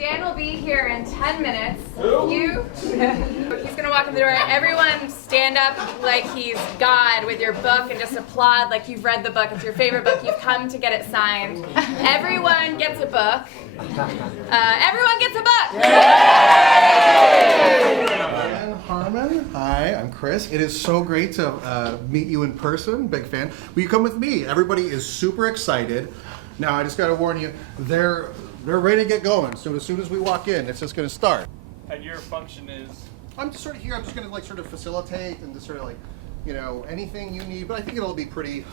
Dan will be here in 10 minutes. He's gonna walk in the door. Everyone stand up like he's God with your book and just applaud like you've read the book. It's your favorite book. You've come to get it signed. Everyone gets a book. Everyone gets a book. And Harmon, hi, I'm Chris. It is so great to meet you in person. Big fan. Will you come with me? Everybody is super excited. Now, I just got to warn you, they're ready to get going. So as soon as we walk in, it's just going to start. And your function is? I'm just sort of here. I'm just going to like sort of facilitate and just sort of like, you know, anything you need. But I think it'll be pretty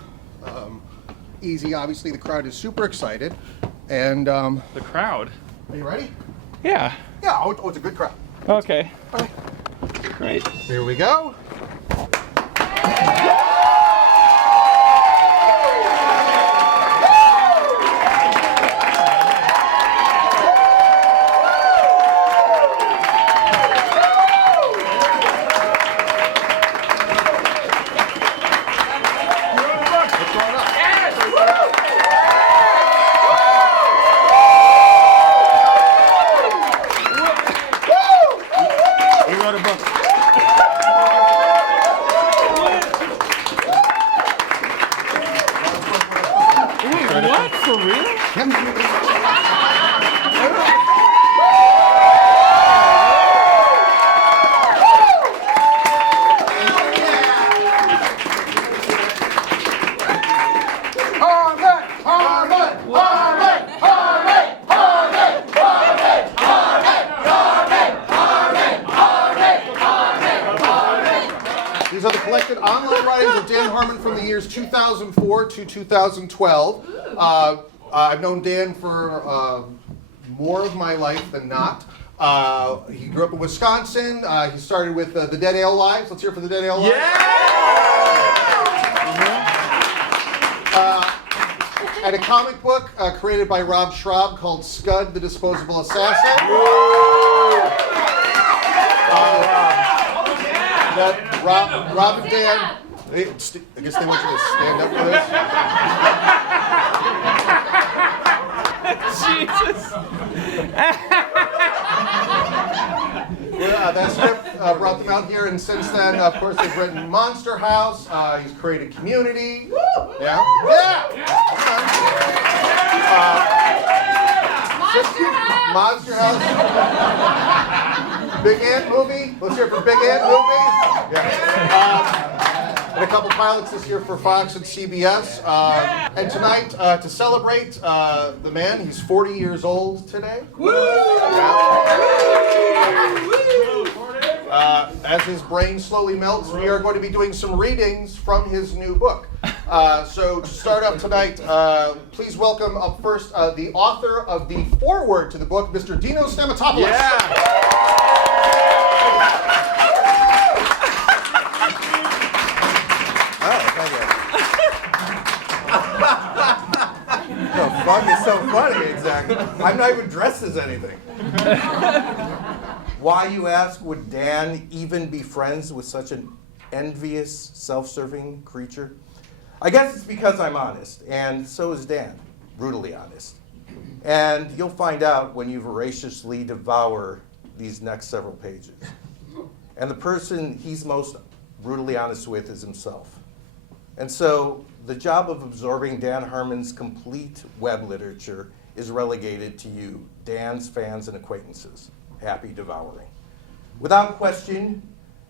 easy. Obviously, the crowd is super excited. And The crowd? are you ready? Yeah. Yeah. Oh, it's a good crowd. Okay. All right. Great. Here we go. What? For real? These are the collected online writings of Dan Harmon from the years 2004 to 2012. I've known Dan for more of my life than not. He grew up in Wisconsin. He started with the Dead Ale Lives. Let's hear it for the Dead Ale Lives. And a comic book created by Rob Schraub called Scud, the Disposable Assassin. That Rob and Dan, I guess they want you to stand up for this. Jesus. That script brought them out here, and since then, of course, they've written Monster House. He's created Community. Yeah. Monster House. Big Ant movie. Let's hear it for Big Ant movie. Yeah. And a couple pilots this year for Fox and CBS. And tonight, to celebrate the man, he's 40 years old today. As his brain slowly melts, we are going to be doing some readings from his new book. So to start up tonight, please welcome up first the author of the foreword to the book, Mr. Dino Stamatopoulos. Yeah. The fuck is so funny, exactly. I'm not even dressed as anything. Why, you ask, would Dan even be friends with such an envious, self-serving creature? I guess it's because I'm honest, and so is Dan, brutally honest. And you'll find out when you voraciously devour these next several pages. And the person he's most brutally honest with is himself. And so the job of absorbing Dan Harmon's complete web literature is relegated to you, Dan's fans and acquaintances. Happy devouring. Without question,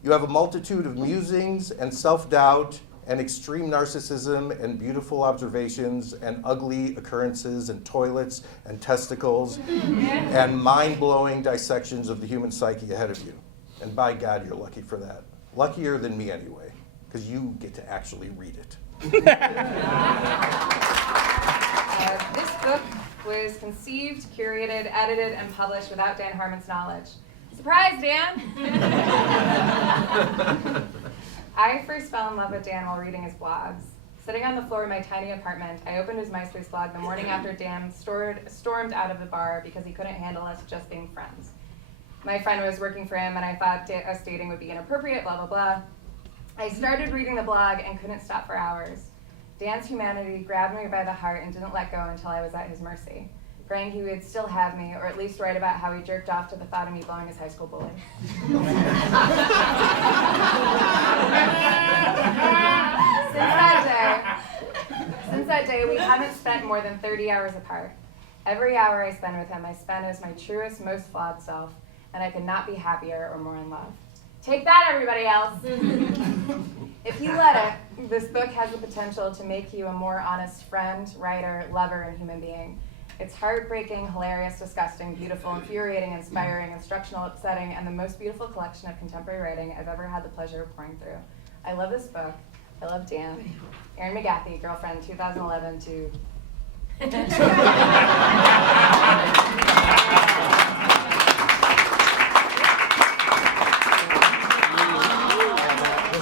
you have a multitude of musings and self-doubt and extreme narcissism and beautiful observations and ugly occurrences and toilets and testicles and mind-blowing dissections of the human psyche ahead of you. And by God, you're lucky for that. Luckier than me anyway, because you get to actually read it. This book was conceived, curated, edited, and published without Dan Harmon's knowledge. Surprise, Dan! I first fell in love with Dan while reading his blogs. Sitting on the floor of my tiny apartment, I opened his MySpace blog the morning after Dan stormed out of the bar because he couldn't handle us just being friends. My friend was working for him, and I thought us dating would be inappropriate, blah, blah, blah. I started reading the blog and couldn't stop for hours. Dan's humanity grabbed me by the heart and didn't let go until I was at his mercy. praying he would still have me, or at least write about how he jerked off to the thought of me blowing his high school bully. Since that day, we haven't spent more than 30 hours apart. Every hour I spend with him, I spend as my truest, most flawed self, and I could not be happier or more in love. Take that, everybody else! If you let it, this book has the potential to make you a more honest friend, writer, lover, and human being. It's heartbreaking, hilarious, disgusting, beautiful, infuriating, inspiring, instructional, upsetting, and the most beautiful collection of contemporary writing I've ever had the pleasure of pouring through. I love this book. I love Dan. Erin McGathy, girlfriend, 2011 to... This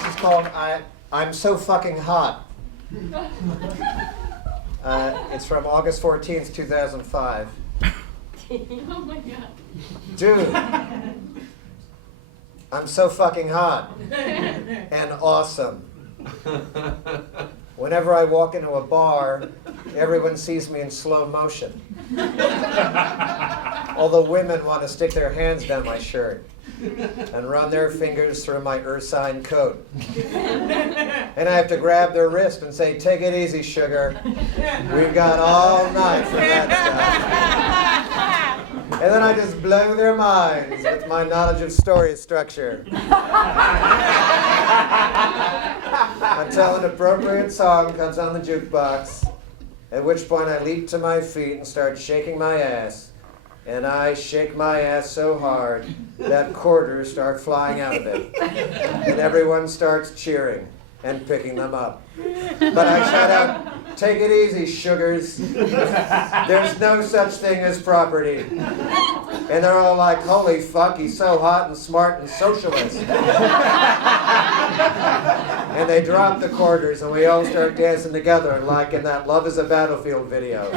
is called I'm So Fucking Hot. It's from August 14th, 2005. Oh my god. Dude, I'm so fucking hot and awesome. Whenever I walk into a bar, everyone sees me in slow motion. All the women want to stick their hands down my shirt and run their fingers through my ursine coat. And I have to grab their wrist and say, "Take it easy, sugar. We've got all night for that stuff." And then I just blow their minds with my knowledge of story structure. Until an appropriate song comes on the jukebox, at which point I leap to my feet and start shaking my ass. And I shake my ass so hard that quarters start flying out of it. And everyone starts cheering and picking them up. But I shout out, "Take it easy, sugars. There's no such thing as property." And they're all like, "Holy fuck, he's so hot and smart and socialist." And they drop the quarters and we all start dancing together like in that Love is a Battlefield video.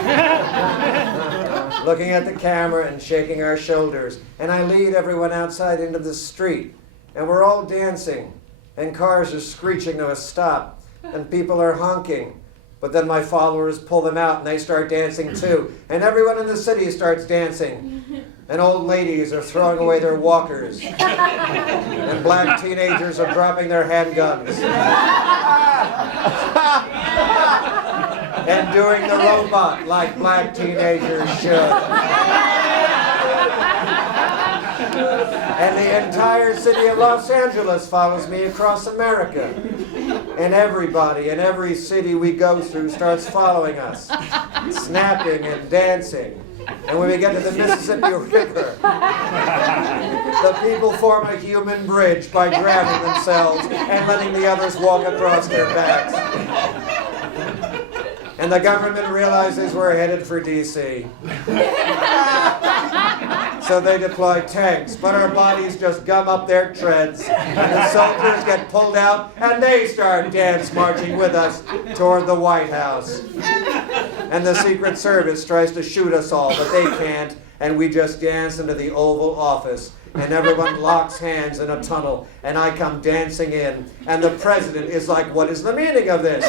Looking at the camera and shaking our shoulders. And I lead everyone outside into the street. And we're all dancing. And cars are screeching to a stop. And people are honking. But then my followers pull them out and they start dancing too. And everyone in the city starts dancing. And old ladies are throwing away their walkers. And black teenagers are dropping their handguns. And doing the robot like black teenagers should. And the entire city of Los Angeles follows me across America. And everybody in every city we go through starts following us, snapping and dancing. And when we get to the Mississippi River, the people form a human bridge by grabbing themselves and letting the others walk across their backs. And the government realizes we're headed for D.C. So they deploy tanks, but our bodies just gum up their treads, and the soldiers get pulled out, and they start dance marching with us toward the White House. And the Secret Service tries to shoot us all, but they can't, and we just dance into the Oval Office, and everyone locks hands in a tunnel, and I come dancing in, and the president is like, "What is the meaning of this?"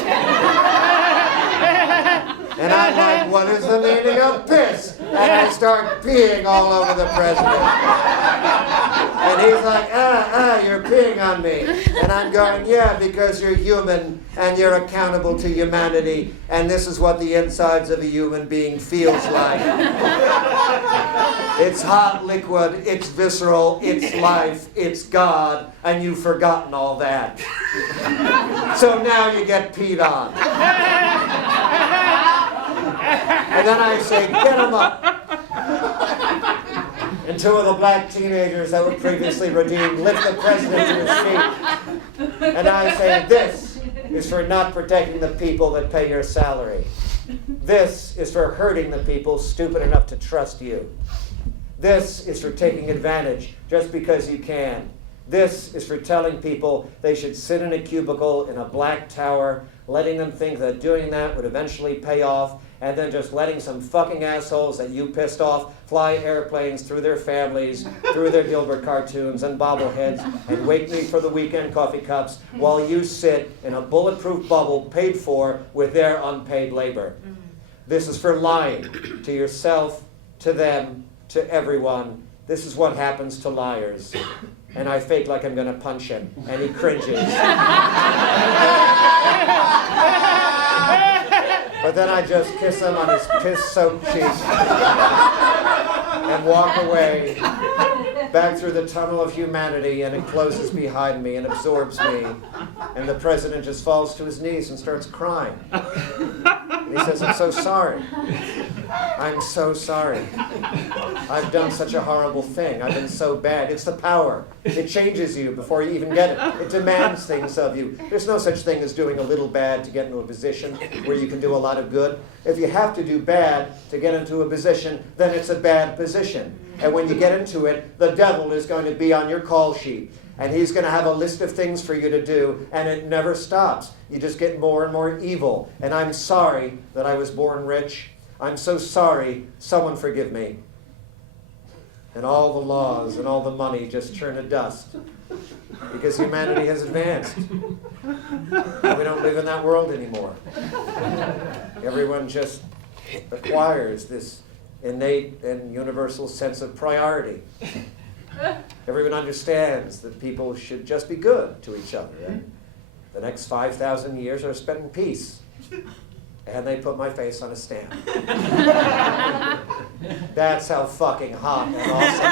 And I'm like, "What is the meaning of piss?" And I start peeing all over the president. And he's like, "You're peeing on me." And I'm going, "Yeah, because you're human and you're accountable to humanity. And this is what the insides of a human being feels like. It's hot liquid, it's visceral, it's life, it's God, and you've forgotten all that. So now you get peed on." And then I say, "Get him up." And two of the black teenagers that were previously redeemed lift the president to his feet. And I say, "This is for not protecting the people that pay your salary. This is for hurting the people stupid enough to trust you. This is for taking advantage just because you can. This is for telling people they should sit in a cubicle in a black tower, letting them think that doing that would eventually pay off, and then just letting some fucking assholes that you pissed off fly airplanes through their families, through their Dilbert cartoons and bobbleheads, and wake me for the weekend coffee cups while you sit in a bulletproof bubble paid for with their unpaid labor. This is for lying to yourself to them, to everyone, this is what happens to liars. And I fake like I'm going to punch him, and he cringes. But then I just kiss him on his piss-soaked cheek and walk away back through the tunnel of humanity, and it closes behind me and absorbs me. And the president just falls to his knees and starts crying. And he says, I'm so sorry. I'm so sorry. I've done such a horrible thing. I've been so bad. It's the power. It changes you before you even get it. It demands things of you. There's no such thing as doing a little bad to get into a position where you can do a lot of good. If you have to do bad to get into a position, then it's a bad position. And when you get into it, the devil is going to be on your call sheet. And he's going to have a list of things for you to do, and it never stops. You just get more and more evil. And I'm sorry that I was born rich. I'm so sorry. Someone forgive me. And all the laws and all the money just turn to dust. Because humanity has advanced. And we don't live in that world anymore. Everyone just acquires this innate and universal sense of priority. Everyone understands that people should just be good to each other. And the next 5,000 years are spent in peace. And they put my face on a stamp. That's how fucking hot and awesome I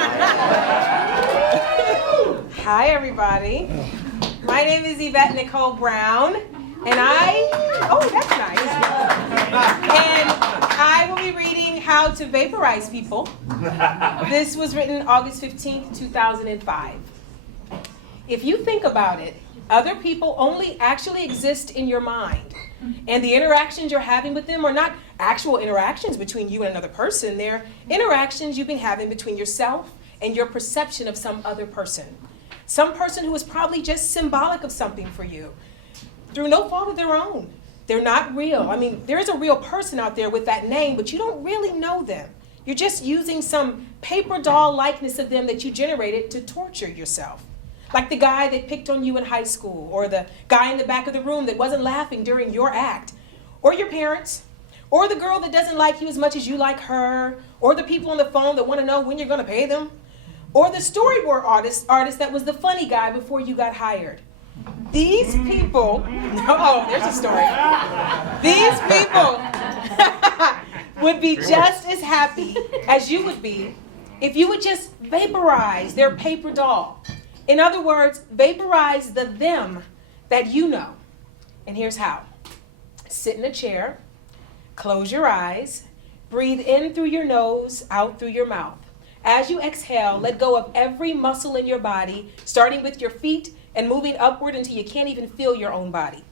am. Hi, everybody. My name is Yvette Nicole Brown, and that's nice. And I will be reading How to Vaporize People. This was written August 15th, 2005. If you think about it, other people only actually exist in your mind. And the interactions you're having with them are not actual interactions between you and another person. They're interactions you've been having between yourself and your perception of some other person. Some person who is probably just symbolic of something for you through no fault of their own. They're not real. I mean, there is a real person out there with that name, but you don't really know them. You're just using some paper doll likeness of them that you generated to torture yourself. Like the guy that picked on you in high school, or the guy in the back of the room that wasn't laughing during your act, or your parents, or the girl that doesn't like you as much as you like her, or the people on the phone that want to know when you're going to pay them, or the storyboard artist that was the funny guy before you got hired. These people, there's a story. These people would be just as happy as you would be if you would just vaporize their paper doll. In other words, vaporize the them that you know. And here's how. Sit in a chair, close your eyes, breathe in through your nose, out through your mouth. As you exhale, let go of every muscle in your body, starting with your feet and moving upward until you can't even feel your own body.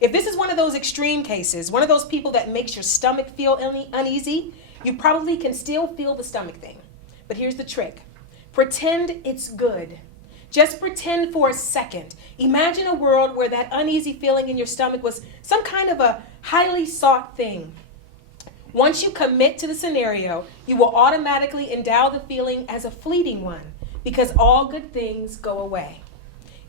If this is one of those extreme cases, one of those people that makes your stomach feel uneasy, you probably can still feel the stomach thing. But here's the trick. Pretend it's good. Just pretend for a second. Imagine a world where that uneasy feeling in your stomach was some kind of a highly sought thing. Once you commit to the scenario, you will automatically endow the feeling as a fleeting one, because all good things go away.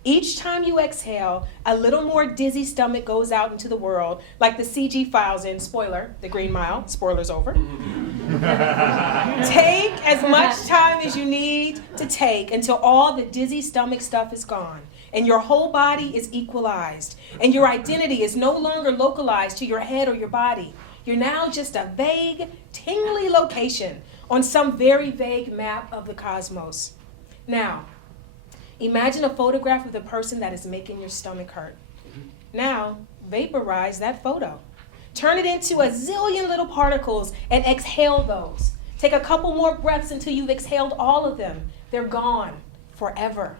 Each time you exhale, a little more dizzy stomach goes out into the world, like the CG files in, spoiler, The Green Mile, spoilers over. Take as much time as you need to take until all the dizzy stomach stuff is gone, and your whole body is equalized, and your identity is no longer localized to your head or your body. You're now just a vague, tingly location on some very vague map of the cosmos. Now, imagine a photograph of the person that is making your stomach hurt. Now, vaporize that photo. Turn it into a zillion little particles and exhale those. Take a couple more breaths until you've exhaled all of them. They're gone forever.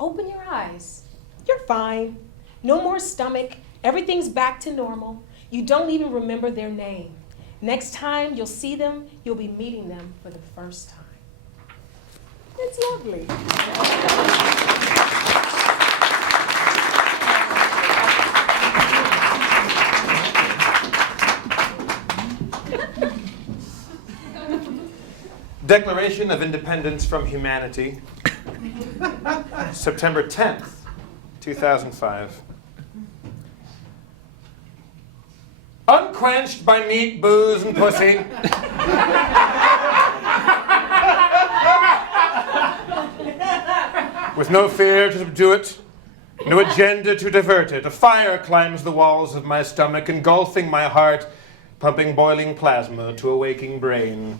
Open your eyes. You're fine. No more stomach. Everything's back to normal. You don't even remember their name. Next time you'll see them, you'll be meeting them for the first time. It's lovely. Declaration of Independence from Humanity, September 10th, 2005. Unquenched by meat, booze, and pussy, with no fear to subdue it, no agenda to divert it. A fire climbs the walls of my stomach, engulfing my heart, pumping boiling plasma to a waking brain.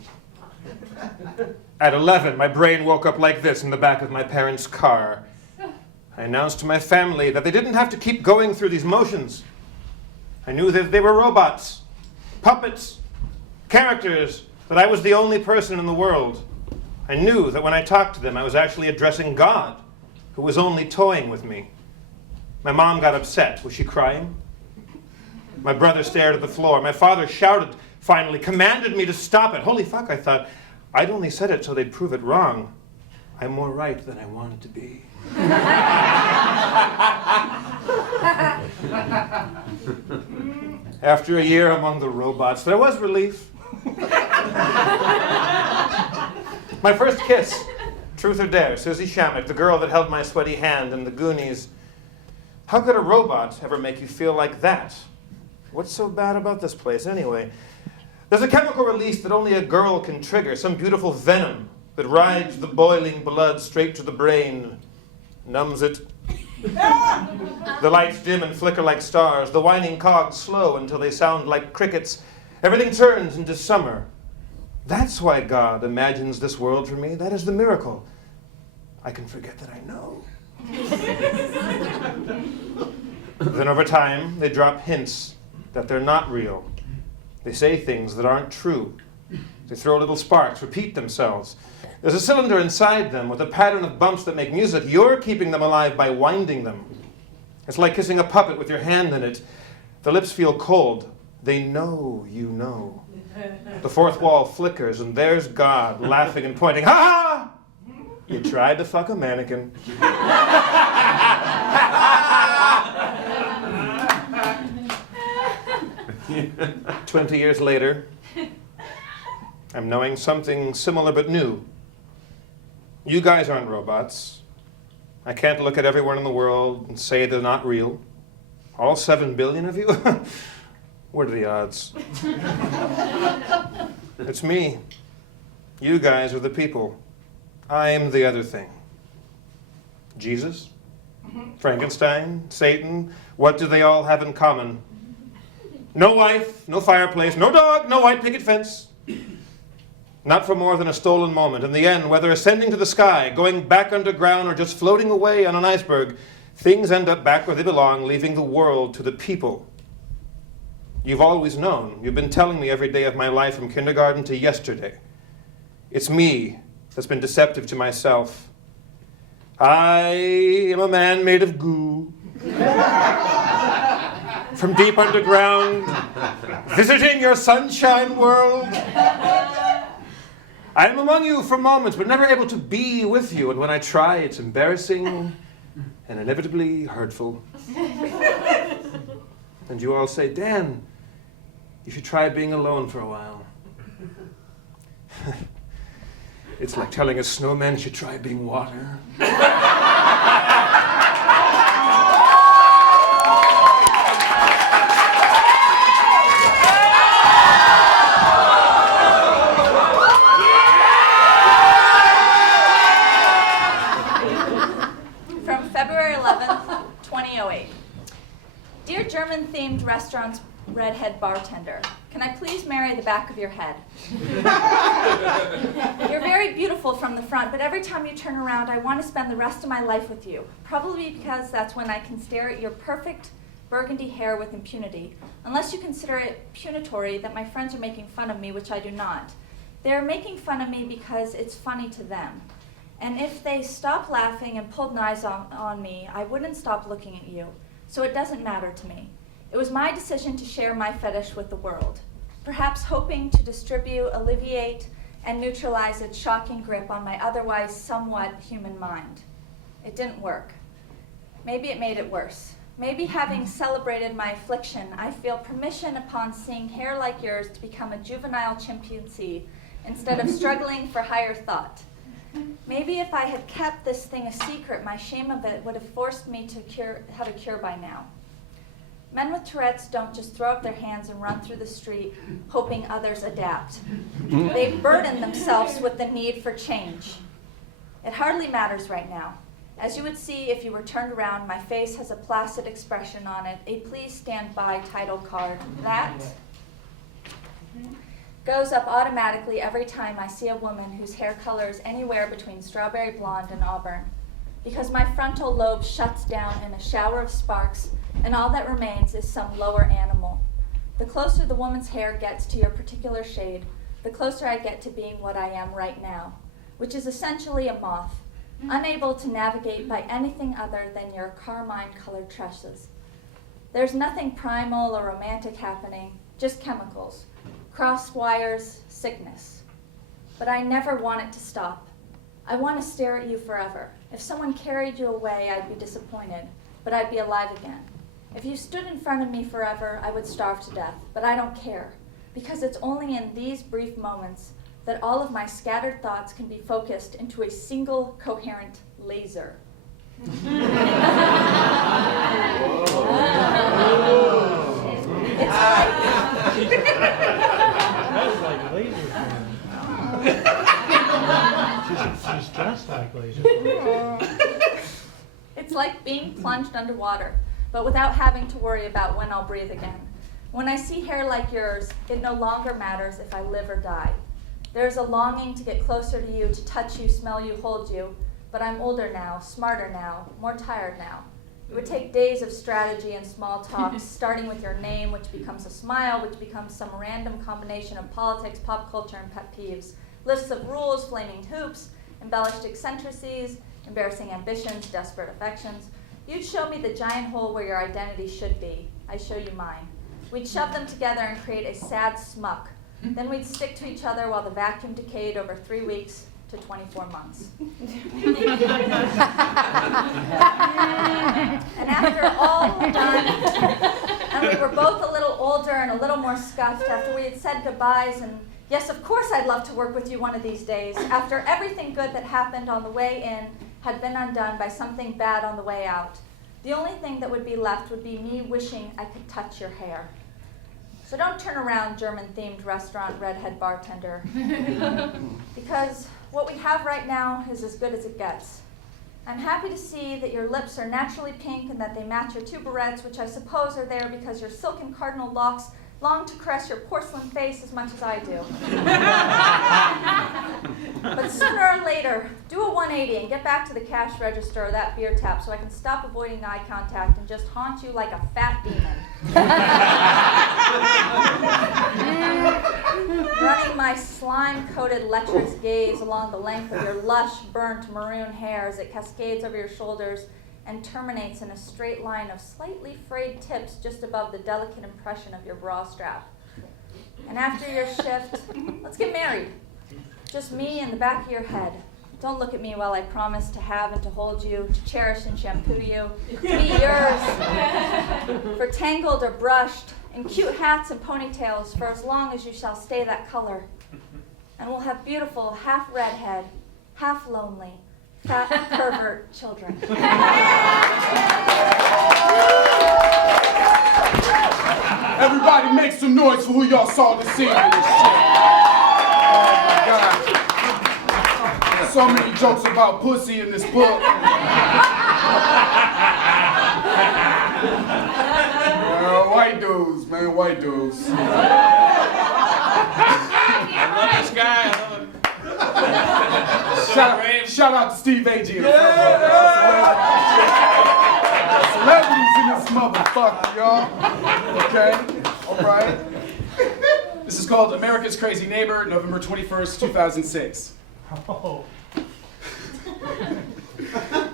At 11, my brain woke up like this in the back of my parents' car. I announced to my family that they didn't have to keep going through these motions. I knew that they were robots, puppets, characters, that I was the only person in the world. I knew that when I talked to them, I was actually addressing God, who was only toying with me. My mom got upset. Was she crying? My brother stared at the floor. My father shouted, finally, commanded me to stop it. Holy fuck, I thought. I'd only said it so they'd prove it wrong. I'm more right than I wanted to be. After a year among the robots, there was relief. My first kiss, truth or dare, Susie Shammack, the girl that held my sweaty hand in the Goonies. How could a robot ever make you feel like that? What's so bad about this place anyway? There's a chemical release that only a girl can trigger, some beautiful venom that rides the boiling blood straight to the brain, numbs it. The lights dim and flicker like stars, the whining cogs slow until they sound like crickets. Everything turns into summer. That's why God imagines this world for me. That is the miracle. I can forget that I know. Then over time, they drop hints that they're not real. They say things that aren't true. They throw little sparks, repeat themselves. There's a cylinder inside them with a pattern of bumps that make music. You're keeping them alive by winding them. It's like kissing a puppet with your hand in it. The lips feel cold. They know you know. The fourth wall flickers, and there's God laughing and pointing. Ha ha! You tried to fuck a mannequin. 20 years later, I'm knowing something similar but new. You guys aren't robots. I can't look at everyone in the world and say they're not real. All 7 billion of you? What are the odds? It's me. You guys are the people. I'm the other thing. Jesus? Frankenstein? Satan? What do they all have in common? No wife, no fireplace, no dog, no white picket fence. Not for more than a stolen moment. In the end, whether ascending to the sky, going back underground, or just floating away on an iceberg, things end up back where they belong, leaving the world to the people. You've always known. You've been telling me every day of my life from kindergarten to yesterday. It's me that's been deceptive to myself. I am a man made of goo. From deep underground, visiting your sunshine world. I am among you for moments, but never able to be with you. And when I try, it's embarrassing and inevitably hurtful. And you all say, Dan, you should try being alone for a while. It's like telling a snowman you should try being water. Dear German-themed restaurant's Redhead bartender, can I please marry the back of your head? You're very beautiful from the front, but every time you turn around, I want to spend the rest of my life with you. Probably because that's when I can stare at your perfect burgundy hair with impunity, unless you consider it punitory that my friends are making fun of me, which I do not. They're making fun of me because it's funny to them. And if they stopped laughing and pulled knives on me, I wouldn't stop looking at you. So it doesn't matter to me. It was my decision to share my fetish with the world, perhaps hoping to distribute, alleviate, and neutralize its shocking grip on my otherwise somewhat human mind. It didn't work. Maybe it made it worse. Maybe having celebrated my affliction, I feel permission upon seeing hair like yours to become a juvenile chimpanzee instead of struggling for higher thought. Maybe if I had kept this thing a secret, my shame of it would have forced me to have a cure by now. Men with Tourette's don't just throw up their hands and run through the street hoping others adapt. They burden themselves with the need for change. It hardly matters right now. As you would see if you were turned around, my face has a placid expression on it, a please stand by title card. That goes up automatically every time I see a woman whose hair color is anywhere between strawberry blonde and auburn. Because my frontal lobe shuts down in a shower of sparks, and all that remains is some lower animal. The closer the woman's hair gets to your particular shade, the closer I get to being what I am right now, which is essentially a moth, unable to navigate by anything other than your carmine-colored tresses. There's nothing primal or romantic happening, just chemicals, crossed wires, sickness. But I never want it to stop. I want to stare at you forever. If someone carried you away, I'd be disappointed, but I'd be alive again. If you stood in front of me forever, I would starve to death, but I don't care, because it's only in these brief moments that all of my scattered thoughts can be focused into a single coherent laser. It's like laser She's dressed like laser. It's like being plunged underwater, but without having to worry about when I'll breathe again. When I see hair like yours, it no longer matters if I live or die. There's a longing to get closer to you, to touch you, smell you, hold you, but I'm older now, smarter now, more tired now. It would take days of strategy and small talks, starting with your name, which becomes a smile, which becomes some random combination of politics, pop culture, and pet peeves. Lists of rules, flaming hoops, embellished eccentricities, embarrassing ambitions, desperate affections. You'd show me the giant hole where your identity should be. I show you mine. We'd shove them together and create a sad smuck. Then we'd stick to each other while the vacuum decayed over 3 weeks to 24 months. And after all done, and we were both a little older and a little more scuffed after we had said goodbyes, and yes, of course I'd love to work with you one of these days, after everything good that happened on the way in had been undone by something bad on the way out. The only thing that would be left would be me wishing I could touch your hair. So don't turn around, German-themed restaurant redhead bartender. Because what we have right now is as good as it gets. I'm happy to see that your lips are naturally pink and that they match your two barrettes, which I suppose are there because your silken cardinal locks long to caress your porcelain face as much as I do. But sooner or later, do a 180 and get back to the cash register or that beer tap so I can stop avoiding eye contact and just haunt you like a fat demon. Running my slime-coated lecherous gaze along the length of your lush, burnt maroon hair as it cascades over your shoulders and terminates in a straight line of slightly frayed tips just above the delicate impression of your bra strap. And after your shift, let's get married. Just me in the back of your head. Don't look at me while I promise to have and to hold you, to cherish and shampoo you, to be yours, for tangled or brushed, in cute hats and ponytails for as long as you shall stay that color. And we'll have beautiful half redhead, half lonely, fat pervert children. Everybody make some noise for who y'all saw this scene with this shit. Oh my God. So many jokes about pussy in this book. White dudes, man, white dudes. I love this guy. I love him. Shout out to Steve Agee in the front row. Celebrities in this motherfucker, y'all. Okay, all right. This is called America's Crazy Neighbor, November 21st, 2006. Oh.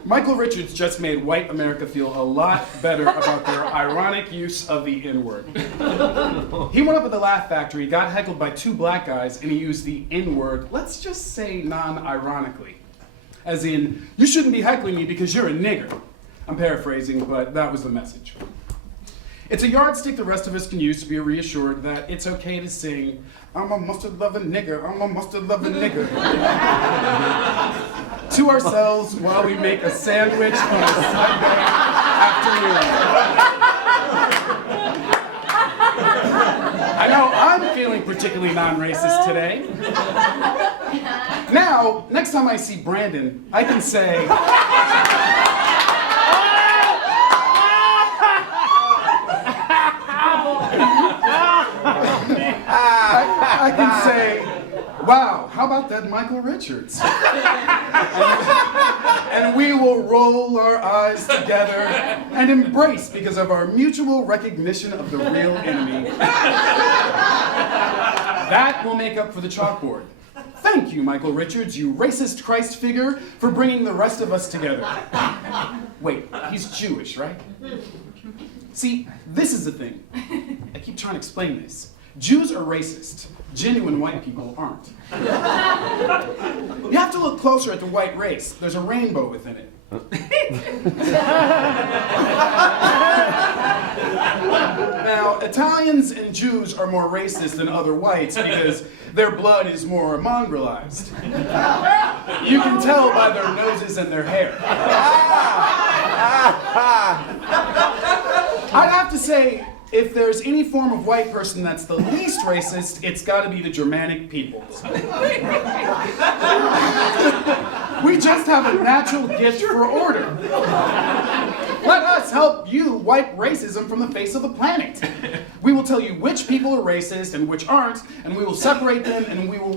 Michael Richards just made white America feel a lot better about their ironic use of the N-word. He went up at the Laugh Factory, got heckled by 2 black guys, and he used the N-word, let's just say non-ironically. As in, you shouldn't be heckling me because you're a nigger. I'm paraphrasing, but that was the message. It's a yardstick the rest of us can use to be reassured that it's okay to sing, I'm a mustard-loving nigger, I'm a mustard-loving nigger. To ourselves while we make a sandwich on a Sunday afternoon. I know I'm feeling particularly non-racist today. Now, next time I see Brandon, I can say, can say, wow, how about that Michael Richards? And we will roll our eyes together and embrace because of our mutual recognition of the real enemy. That will make up for the chalkboard. Thank you, Michael Richards, you racist Christ figure, for bringing the rest of us together. Wait, he's Jewish, right? See, this is the thing. I keep trying to explain this. Jews are racist. Genuine white people aren't. You have to look closer at the white race. There's a rainbow within it. Now, Italians and Jews are more racist than other whites because their blood is more mongrelized. You can tell by their noses and their hair. I'd have to say, if there's any form of white person that's the least racist, it's got to be the Germanic peoples. We just have a natural gift for order. Let us help you wipe racism from the face of the planet. We will tell you which people are racist and which aren't, and we will separate them, and we will,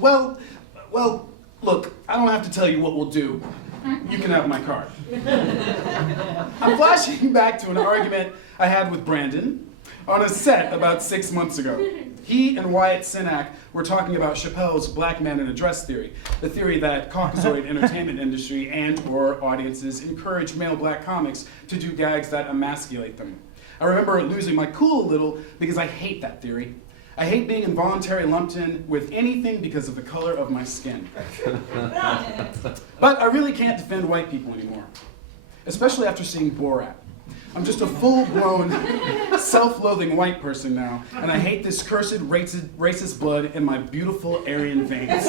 well, look, I don't have to tell you what we'll do. You can have my card. I'm flashing back to an argument I had with Brandon on a set about 6 months ago. He and Wyatt Cenac were talking about Chappelle's black man in a dress theory, the theory that Caucasoid entertainment industry and or audiences encourage male black comics to do gags that emasculate them. I remember losing my cool a little because I hate that theory. I hate being involuntarily lumped in with anything because of the color of my skin. But I really can't defend white people anymore, especially after seeing Borat. I'm just a full-blown, self-loathing white person now, and I hate this cursed racist blood in my beautiful Aryan veins.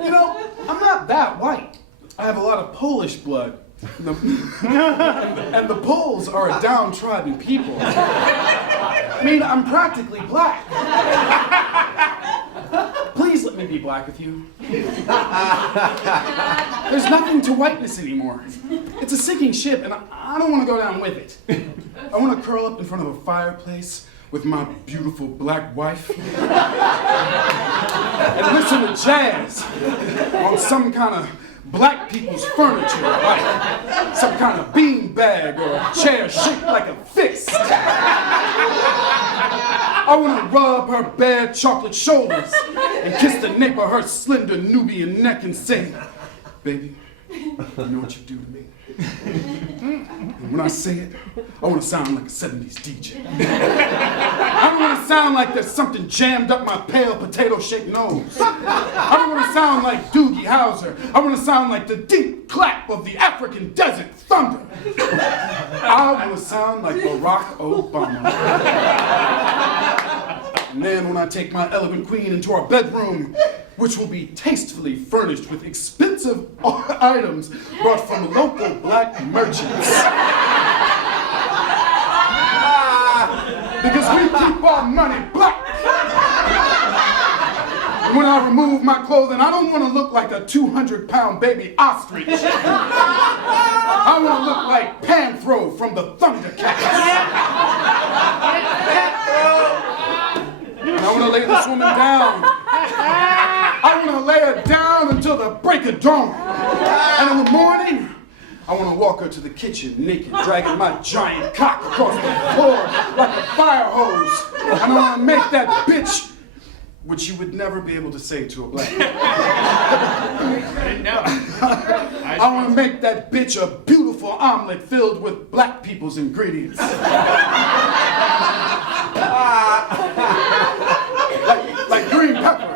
You know, I'm not that white. I have a lot of Polish blood. And the Poles are a downtrodden people. I mean, I'm practically black. Please let me be black with you. There's nothing to whiteness anymore. It's a sinking ship, and I don't want to go down with it. I want to curl up in front of a fireplace with my beautiful black wife and listen to jazz on some kind of black people's furniture, like some kind of beanbag or a chair shaped like a fist. I want to rub her bare chocolate shoulders and kiss the nape of her slender Nubian neck and say, baby, you know what you do to me? And when I say it, I want to sound like a 70s DJ. I don't want to sound like there's something jammed up my pale potato-shaped nose. I don't want to sound like Doogie Howser. I want to sound like the deep clap of the African desert thunder. I want to sound like Barack Obama. And then when I take my elegant queen into our bedroom, which will be tastefully furnished with expensive items brought from local black merchants. Because we keep our money black. And when I remove my clothing, I don't want to look like a 200-pound baby ostrich. I want to look like Panthro from the Thundercats. And I want to lay this woman down. I want to lay her down until the break of dawn. And in the morning, I want to walk her to the kitchen naked, dragging my giant cock across the floor like a fire hose. And I want to make that bitch, which you would never be able to say to a black man. I want to make that bitch a beautiful omelet filled with black people's ingredients. like green pepper.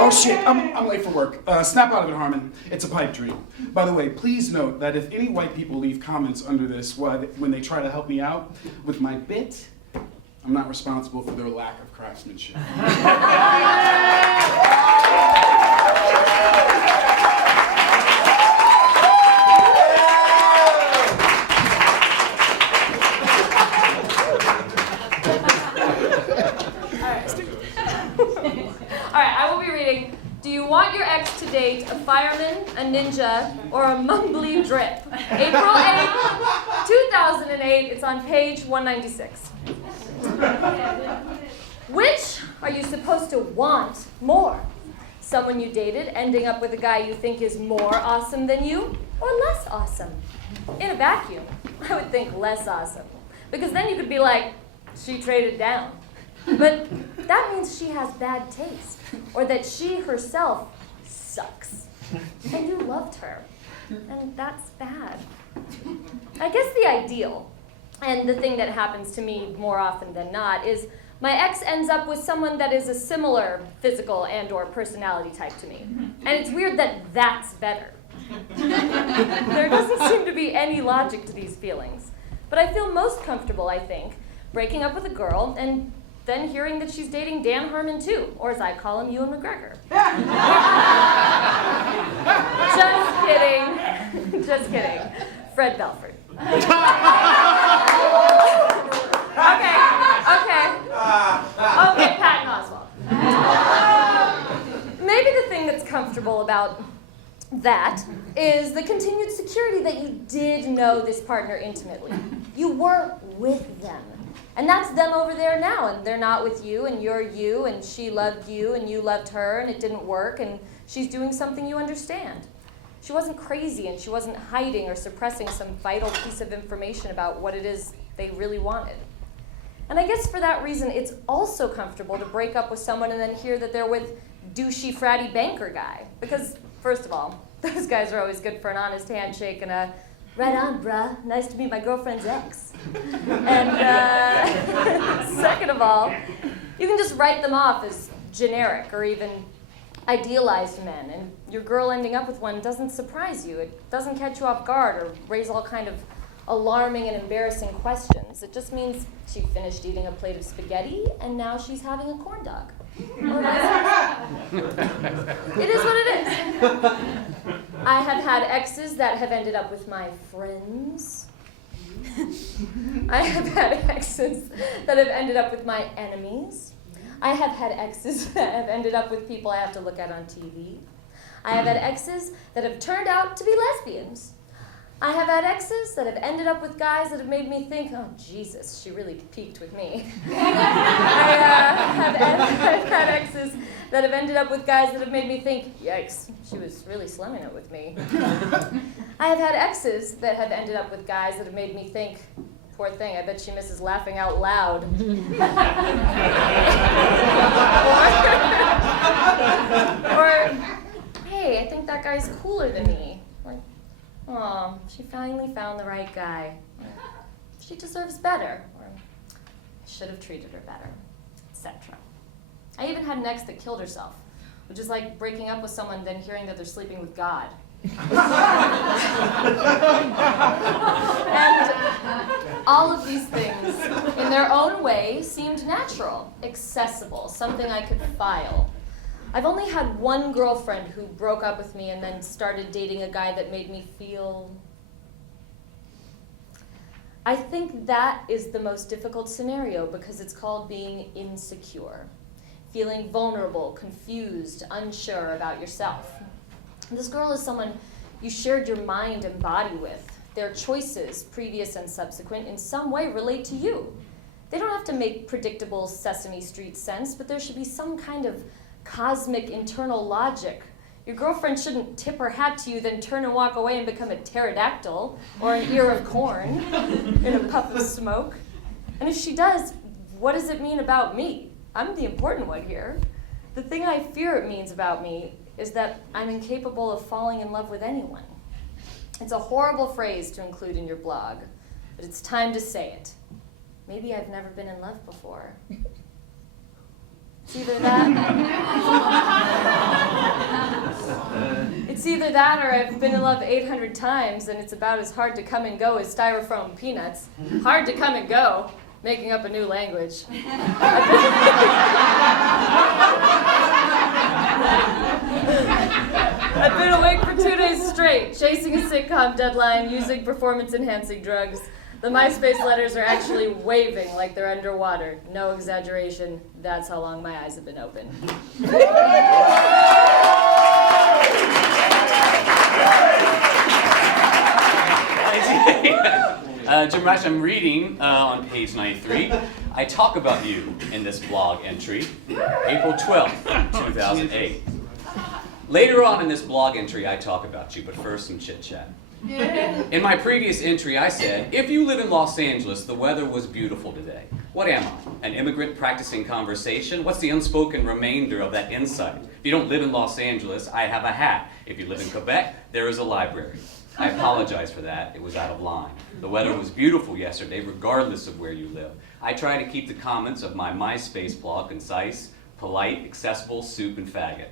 Oh shit, I'm late for work. Snap out of it, Harmon. It's a pipe dream. By the way, please note that if any white people leave comments under this when they try to help me out with my bit, I'm not responsible for their lack of craftsmanship. Do you want your ex to date a fireman, a ninja, or a mumbly drip? April 8th, 2008. It's on page 196. Which are you supposed to want more? Someone you dated ending up with a guy you think is more awesome than you, or less awesome? In a vacuum, I would think less awesome. Because then you could be like, she traded down. But that means she has bad taste, or that she herself sucks. And you loved her. And that's bad. I guess the ideal, and the thing that happens to me more often than not, is my ex ends up with someone that is a similar physical and or personality type to me. And it's weird that that's better. There doesn't seem to be any logic to these feelings. But I feel most comfortable, I think, breaking up with a girl and then hearing that she's dating Dan Harmon too, or as I call him, Ewan McGregor. Just kidding. Just kidding. Fred Belford. Okay, Patton Oswalt. Maybe the thing that's comfortable about that is the continued security that you did know this partner intimately. You weren't with them. And that's them over there now, and they're not with you, and you're you, and she loved you, and you loved her, and it didn't work, and she's doing something you understand. She wasn't crazy, and she wasn't hiding or suppressing some vital piece of information about what it is they really wanted. And I guess for that reason, it's also comfortable to break up with someone and then hear that they're with douchey, fratty banker guy. Because, first of all, those guys are always good for an honest handshake and a, right on, bruh, nice to meet my girlfriend's ex. And second of all, you can just write them off as generic or even idealized men. And your girl ending up with one doesn't surprise you. It doesn't catch you off guard or raise all kind of alarming and embarrassing questions. It just means she finished eating a plate of spaghetti and now she's having a corn dog. Or it is what it is. I have had exes that have ended up with my friends. I have had exes that have ended up with my enemies. I have had exes that have ended up with people I have to look at on TV. I have had exes that have turned out to be lesbians. I have had exes that have ended up with guys that have made me think, oh, Jesus, she really peaked with me. I've had exes that have ended up with guys that have made me think, yikes, she was really slumming it with me. I have had exes that have ended up with guys that have made me think, poor thing, I bet she misses laughing out loud. or, hey, I think that guy's cooler than me. Oh, she finally found the right guy. She deserves better, or I should have treated her better, etc. I even had an ex that killed herself, which is like breaking up with someone then hearing that they're sleeping with God. And all of these things, in their own way, seemed natural, accessible, something I could file. I've only had one girlfriend who broke up with me and then started dating a guy that made me feel... I think that is the most difficult scenario because it's called being insecure. Feeling vulnerable, confused, unsure about yourself. This girl is someone you shared your mind and body with. Their choices, previous and subsequent, in some way relate to you. They don't have to make predictable Sesame Street sense, but there should be some kind of cosmic internal logic. Your girlfriend shouldn't tip her hat to you, then turn and walk away and become a pterodactyl or an ear of corn in a puff of smoke. And if she does, what does it mean about me? I'm the important one here. The thing I fear it means about me is that I'm incapable of falling in love with anyone. It's a horrible phrase to include in your blog, but it's time to say it. Maybe I've never been in love before. It's either that. It's either that or I've been in love 800 times and it's about as hard to come and go as styrofoam peanuts. Hard to come and go, making up a new language. I've been awake for 2 days straight, chasing a sitcom deadline, using performance-enhancing drugs. The MySpace letters are actually waving like they're underwater. No exaggeration, that's how long my eyes have been open. Jim Rash, I'm reading on page 93. I talk about you in this blog entry, April 12th, 2008. Later on in this blog entry, I talk about you, but first some chit-chat. In my previous entry, I said, if you live in Los Angeles, the weather was beautiful today. What am I? An immigrant practicing conversation? What's the unspoken remainder of that insight? If you don't live in Los Angeles, I have a hat. If you live in Quebec, there is a library. I apologize for that. It was out of line. The weather was beautiful yesterday, regardless of where you live. I try to keep the comments of my MySpace blog concise, polite, accessible, soup, and faggot.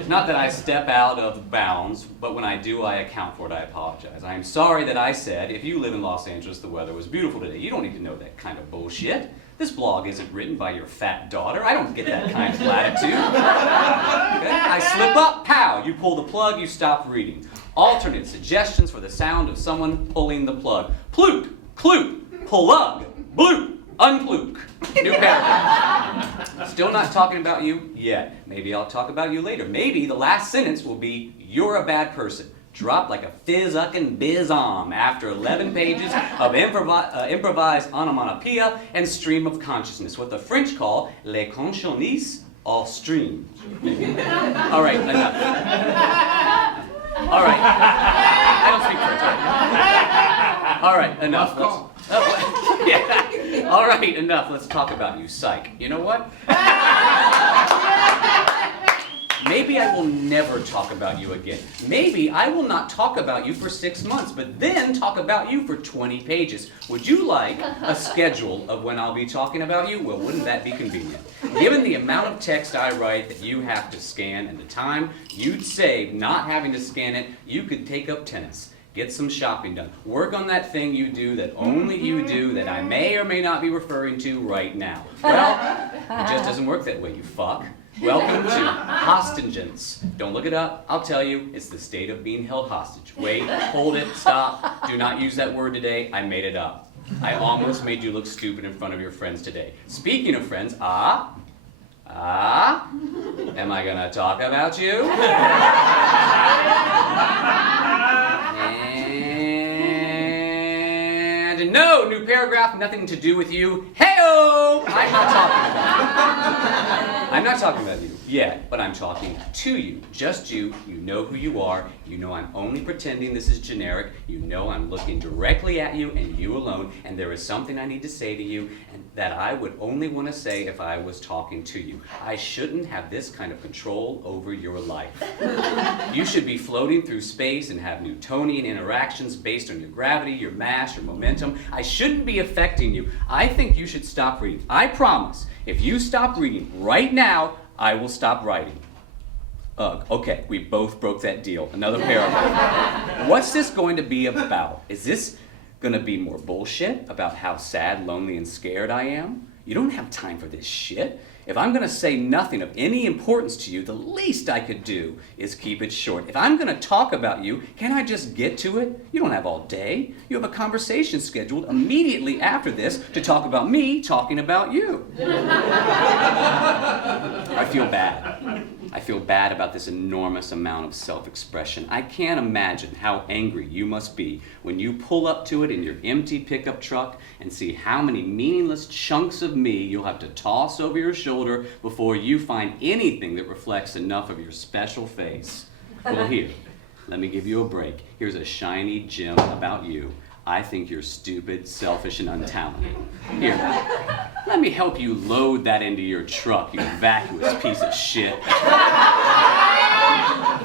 It's not that I step out of bounds, but when I do, I account for it. I apologize. I am sorry that I said, if you live in Los Angeles, the weather was beautiful today. You don't need to know that kind of bullshit. This blog isn't written by your fat daughter. I don't get that kind of latitude. Okay? I slip up, pow, you pull the plug, you stop reading. Alternate suggestions for the sound of someone pulling the plug. Pluke, kloop, plug, bloop, unpluke. New paragraph. Still not talking about you yet. Maybe I'll talk about you later. Maybe the last sentence will be, you're a bad person. Drop like a fizz-uckin' biz-om after 11 pages of improvised onomatopoeia and stream of consciousness, what the French call les consciences au stream. All right, enough. All right. I don't speak French. All right, enough. Yeah. All right, enough. Let's talk about you, psych. You know what? Maybe I will never talk about you again. Maybe I will not talk about you for 6 months, but then talk about you for 20 pages. Would you like a schedule of when I'll be talking about you? Well, wouldn't that be convenient? Given the amount of text I write that you have to scan and the time you'd save not having to scan it, you could take up tennis. Get some shopping done. Work on that thing you do that only you do that I may or may not be referring to right now. Well, it just doesn't work that way, you fuck. Welcome to hostages. Don't look it up. I'll tell you, it's the state of being held hostage. Wait, hold it, stop. Do not use that word today. I made it up. I almost made you look stupid in front of your friends today. Speaking of friends, am I gonna talk about you? And no, new paragraph, nothing to do with you. Hey-o! I'm not talking about you. I'm not talking about you yet, but I'm talking to you. Just you. You know who you are. You know I'm only pretending this is generic. You know I'm looking directly at you and you alone, and there is something I need to say to you and that I would only want to say if I was talking to you. I shouldn't have this kind of control over your life. You should be floating through space and have Newtonian interactions based on your gravity, your mass, your momentum. I shouldn't be affecting you. I think you should stop reading. I promise, if you stop reading right now, I will stop writing. Ugh, okay, we both broke that deal. Another paragraph. What's this going to be about? Is this going to be more bullshit about how sad, lonely, and scared I am? You don't have time for this shit. If I'm going to say nothing of any importance to you, the least I could do is keep it short. If I'm going to talk about you, can't I just get to it? You don't have all day. You have a conversation scheduled immediately after this to talk about me talking about you. I feel bad. I feel bad about this enormous amount of self-expression. I can't imagine how angry you must be when you pull up to it in your empty pickup truck and see how many meaningless chunks of me you'll have to toss over your shoulder before you find anything that reflects enough of your special face. Well, here, let me give you a break. Here's a shiny gem about you. I think you're stupid, selfish, and untalented. Here, let me help you load that into your truck, you vacuous piece of shit.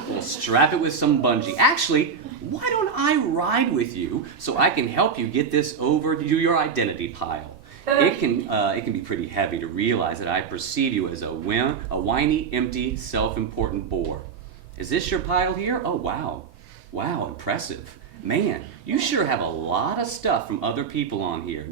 We'll strap it with some bungee. Actually, why don't I ride with you so I can help you get this over to your identity pile? It can be pretty heavy to realize that I perceive you as a whiny, empty, self-important bore. Is this your pile here? Oh, wow. Wow, impressive. Man, you sure have a lot of stuff from other people on here.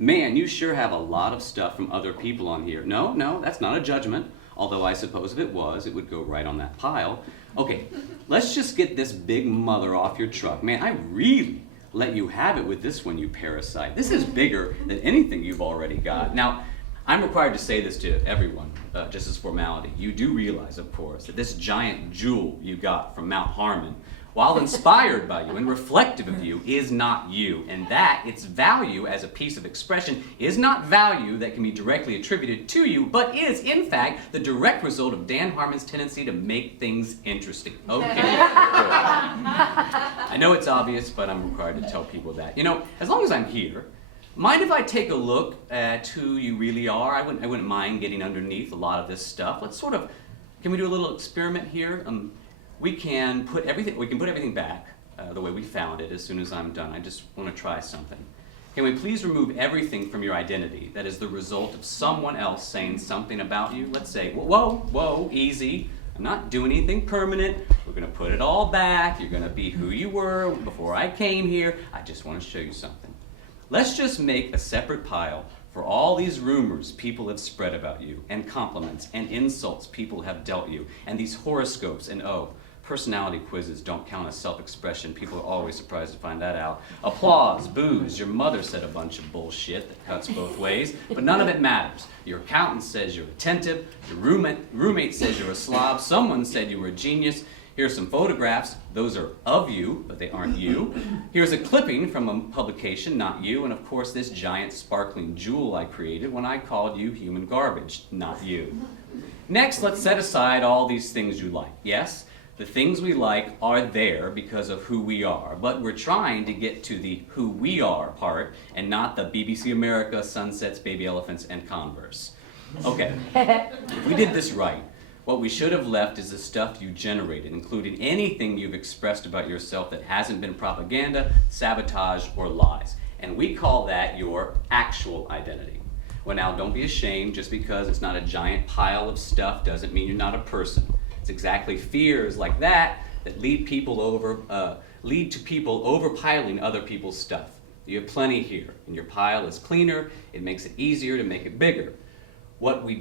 Man, you sure have a lot of stuff from other people on here. No, that's not a judgment. Although I suppose if it was, it would go right on that pile. Okay, let's just get this big mother off your truck. Man, I really let you have it with this one, you parasite. This is bigger than anything you've already got. Now, I'm required to say this to everyone, just as formality. You do realize, of course, that this giant jewel you got from Mount Harmon, while inspired by you and reflective of you, is not you, and that its value as a piece of expression is not value that can be directly attributed to you, but is, in fact, the direct result of Dan Harmon's tendency to make things interesting. Okay, good. I know it's obvious, but I'm required to tell people that. You know, as long as I'm here, mind if I take a look at who you really are? I wouldn't mind getting underneath a lot of this stuff. Let's sort of, can we do a little experiment here? We can put everything back the way we found it as soon as I'm done. I just want to try something. Can we please remove everything from your identity that is the result of someone else saying something about you? Let's say, whoa, easy. I'm not doing anything permanent. We're going to put it all back. You're going to be who you were before I came here. I just want to show you something. Let's just make a separate pile for all these rumors people have spread about you, and compliments and insults people have dealt you, and these horoscopes and personality quizzes don't count as self-expression. People are always surprised to find that out. Applause, boos, your mother said a bunch of bullshit that cuts both ways, but none of it matters. Your accountant says you're attentive, your roommate says you're a slob, someone said you were a genius. Here's some photographs. Those are of you, but they aren't you. Here's a clipping from a publication, not you. And of course, this giant sparkling jewel I created when I called you human garbage, not you. Next, let's set aside all these things you like. Yes, the things we like are there because of who we are, but we're trying to get to the who we are part and not the BBC America, Sunsets, Baby Elephants, and Converse. Okay, if we did this right, what we should have left is the stuff you generated, including anything you've expressed about yourself that hasn't been propaganda, sabotage, or lies. And we call that your actual identity. Well, now, don't be ashamed. Just because it's not a giant pile of stuff doesn't mean you're not a person. It's exactly fears like that that lead to people overpiling other people's stuff. You have plenty here, and your pile is cleaner. It makes it easier to make it bigger. What do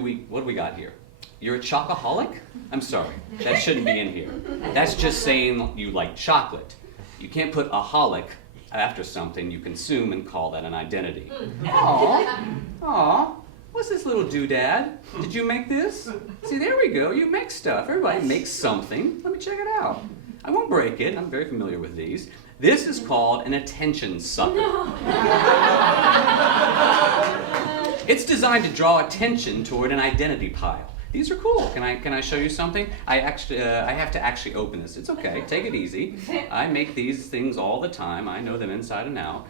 we got here? You're a chocoholic? I'm sorry, that shouldn't be in here. That's just saying you like chocolate. You can't put a holic after something you consume and call that an identity. Aw, what's this little doodad? Did you make this? See, there we go, you make stuff. Everybody makes something. Let me check it out. I won't break it, I'm very familiar with these. This is called an attention sucker. It's designed to draw attention toward an identity pile. These are cool. Can I show you something? I have to actually open this. It's okay. Take it easy. I make these things all the time. I know them inside and out.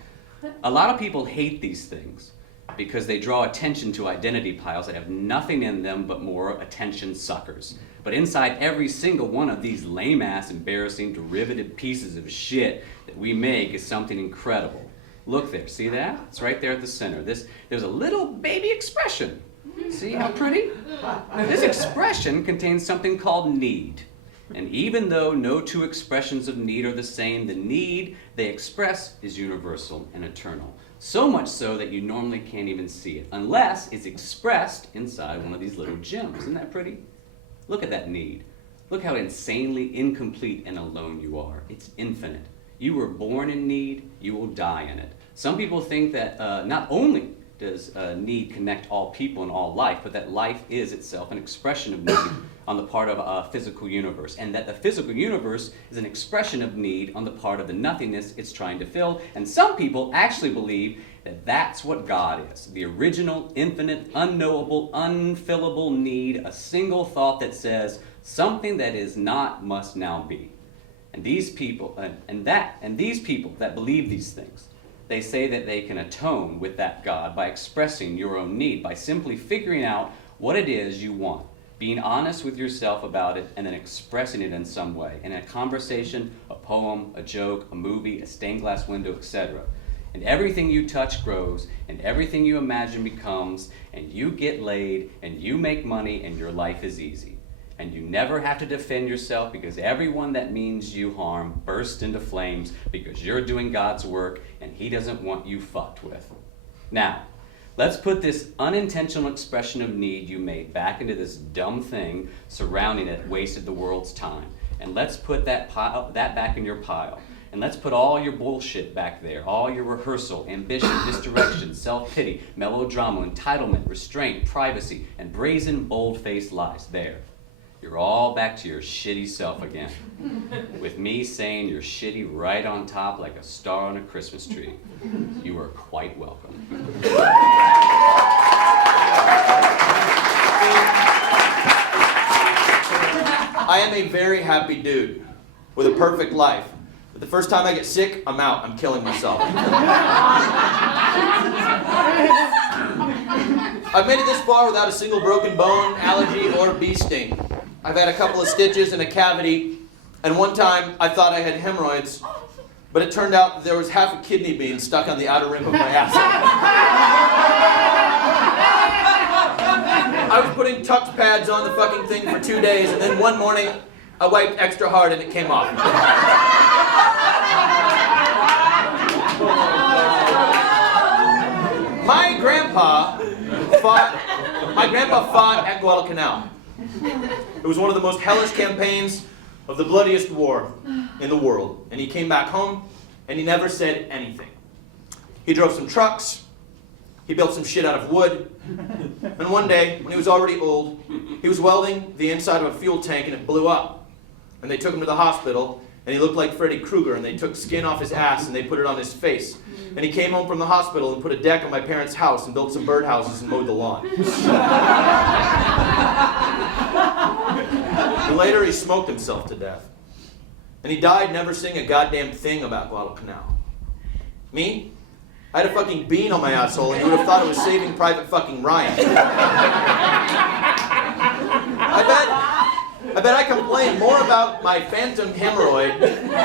A lot of people hate these things because they draw attention to identity piles that have nothing in them but more attention suckers. But inside every single one of these lame-ass, embarrassing, derivative pieces of shit that we make is something incredible. Look there, see that? It's right there at the center. There's a little baby expression. See how pretty? This expression contains something called need. And even though no two expressions of need are the same, the need they express is universal and eternal. So much so that you normally can't even see it, unless it's expressed inside one of these little gems. Isn't that pretty? Look at that need. Look how insanely incomplete and alone you are. It's infinite. You were born in need, you will die in it. Some people think that not only does need connect all people and all life, but that life is itself an expression of need on the part of a physical universe, and that the physical universe is an expression of need on the part of the nothingness it's trying to fill. And some people actually believe that that's what God is, the original, infinite, unknowable, unfillable need, a single thought that says, something that is not must now be. And these people that believe these things, they say that they can atone with that God by expressing your own need, by simply figuring out what it is you want, being honest with yourself about it, and then expressing it in some way, in a conversation, a poem, a joke, a movie, a stained glass window, etc. And everything you touch grows, and everything you imagine becomes, and you get laid, and you make money, and your life is easy. And you never have to defend yourself because everyone that means you harm bursts into flames because you're doing God's work and He doesn't want you fucked with. Now, let's put this unintentional expression of need you made back into this dumb thing surrounding it wasted the world's time. And let's put that back in your pile. And let's put all your bullshit back there, all your rehearsal, ambition, misdirection, self-pity, melodrama, entitlement, restraint, privacy, and brazen, bold-faced lies. There. You're all back to your shitty self again. With me saying you're shitty right on top like a star on a Christmas tree. You are quite welcome. I am a very happy dude with a perfect life. But the first time I get sick, I'm out. I'm killing myself. I've made it this far without a single broken bone, allergy, or bee sting. I've had a couple of stitches and a cavity, and one time I thought I had hemorrhoids, but it turned out there was half a kidney bean stuck on the outer rim of my asshole. I was putting Tux pads on the fucking thing for 2 days, and then one morning I wiped extra hard and it came off. My grandpa fought at Guadalcanal. It was one of the most hellish campaigns of the bloodiest war in the world. And he came back home and he never said anything. He drove some trucks. He built some shit out of wood. And one day, when he was already old, he was welding the inside of a fuel tank and it blew up. And they took him to the hospital and he looked like Freddy Krueger, and they took skin off his ass and they put it on his face. And he came home from the hospital and put a deck on my parents' house and built some birdhouses and mowed the lawn. And later he smoked himself to death. And he died never saying a goddamn thing about Guadalcanal. Me? I had a fucking bean on my asshole and you would have thought it was Saving Private fucking Ryan. I bet I complained more about my phantom hemorrhoid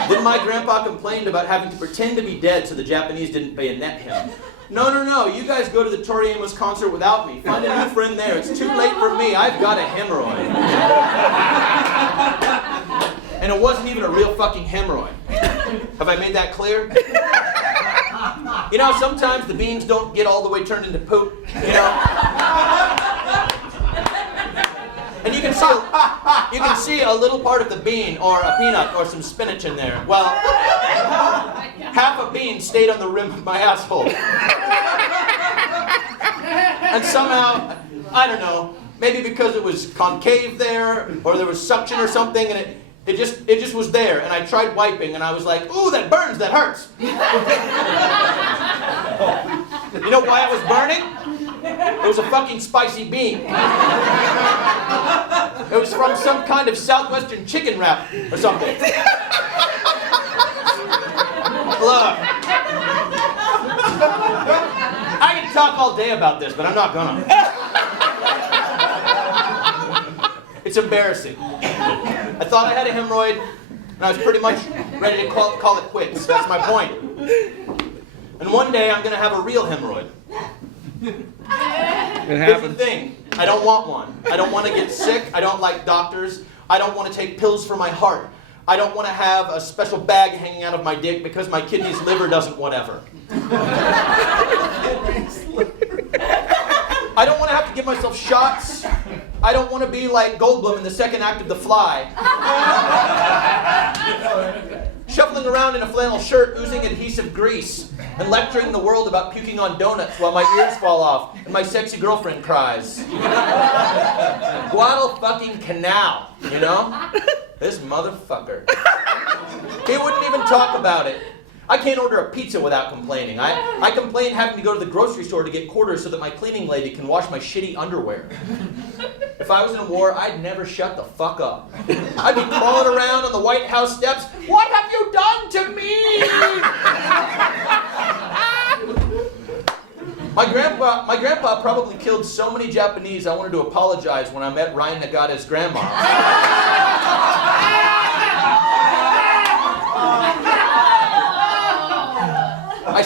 than my grandpa complained about having to pretend to be dead so the Japanese didn't bayonet him. No, you guys go to the Tori Amos concert without me. Find a new friend there. It's too late for me. I've got a hemorrhoid. And it wasn't even a real fucking hemorrhoid. Have I made that clear? You know, sometimes the beans don't get all the way turned into poop, you know? And you can see a little part of the bean or a peanut or some spinach in there. Well, half a bean stayed on the rim of my asshole. And somehow, I don't know, maybe because it was concave there or there was suction or something, and it just was there. And I tried wiping and I was like, ooh, that burns, that hurts. You know why it was burning? It was a fucking spicy bean. It was from some kind of southwestern chicken wrap or something. Look, I can talk all day about this, but I'm not gonna. It's embarrassing. I thought I had a hemorrhoid, and I was pretty much ready to call it quits. That's my point. And one day I'm gonna have a real hemorrhoid. Here's the thing, I don't want one. I don't want to get sick. I don't like doctors. I don't want to take pills for my heart. I don't want to have a special bag hanging out of my dick because my kidney's liver doesn't whatever. I don't want to have to give myself shots. I don't want to be like Goldblum in the second act of The Fly. Shuffling around in a flannel shirt, oozing adhesive grease, and lecturing the world about puking on donuts while my ears fall off and my sexy girlfriend cries. Guadalcanal, you know? This motherfucker. He wouldn't even talk about it. I can't order a pizza without complaining. I complain having to go to the grocery store to get quarters so that my cleaning lady can wash my shitty underwear. If I was in war, I'd never shut the fuck up. I'd be crawling around on the White House steps. What have you done to me? My grandpa probably killed so many Japanese I wanted to apologize when I met Ryan Nagata's grandma. I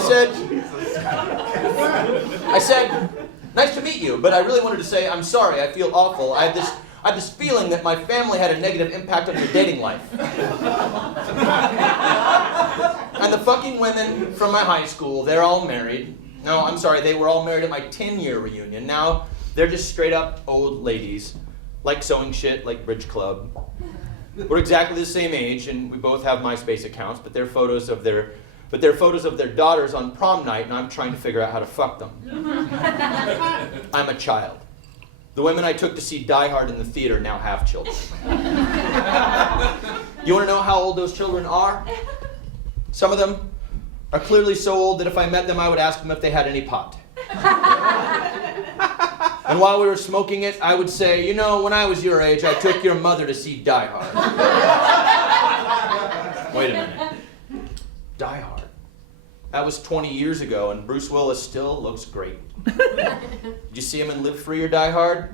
said, nice to meet you, but I really wanted to say I'm sorry, I feel awful. I have this feeling that my family had a negative impact on your dating life. And the fucking women from my high school, they're all married. No, I'm sorry, they were all married at my 10-year reunion. Now, they're just straight up old ladies, like sewing shit, like bridge club. We're exactly the same age, and we both have MySpace accounts, but they're photos of their daughters on prom night, and I'm trying to figure out how to fuck them. I'm a child. The women I took to see Die Hard in the theater now have children. You want to know how old those children are? Some of them are clearly so old that if I met them, I would ask them if they had any pot. And while we were smoking it, I would say, you know, when I was your age, I took your mother to see Die Hard. Wait a minute. Die Hard. That was 20 years ago, and Bruce Willis still looks great. Did you see him in Live Free or Die Hard?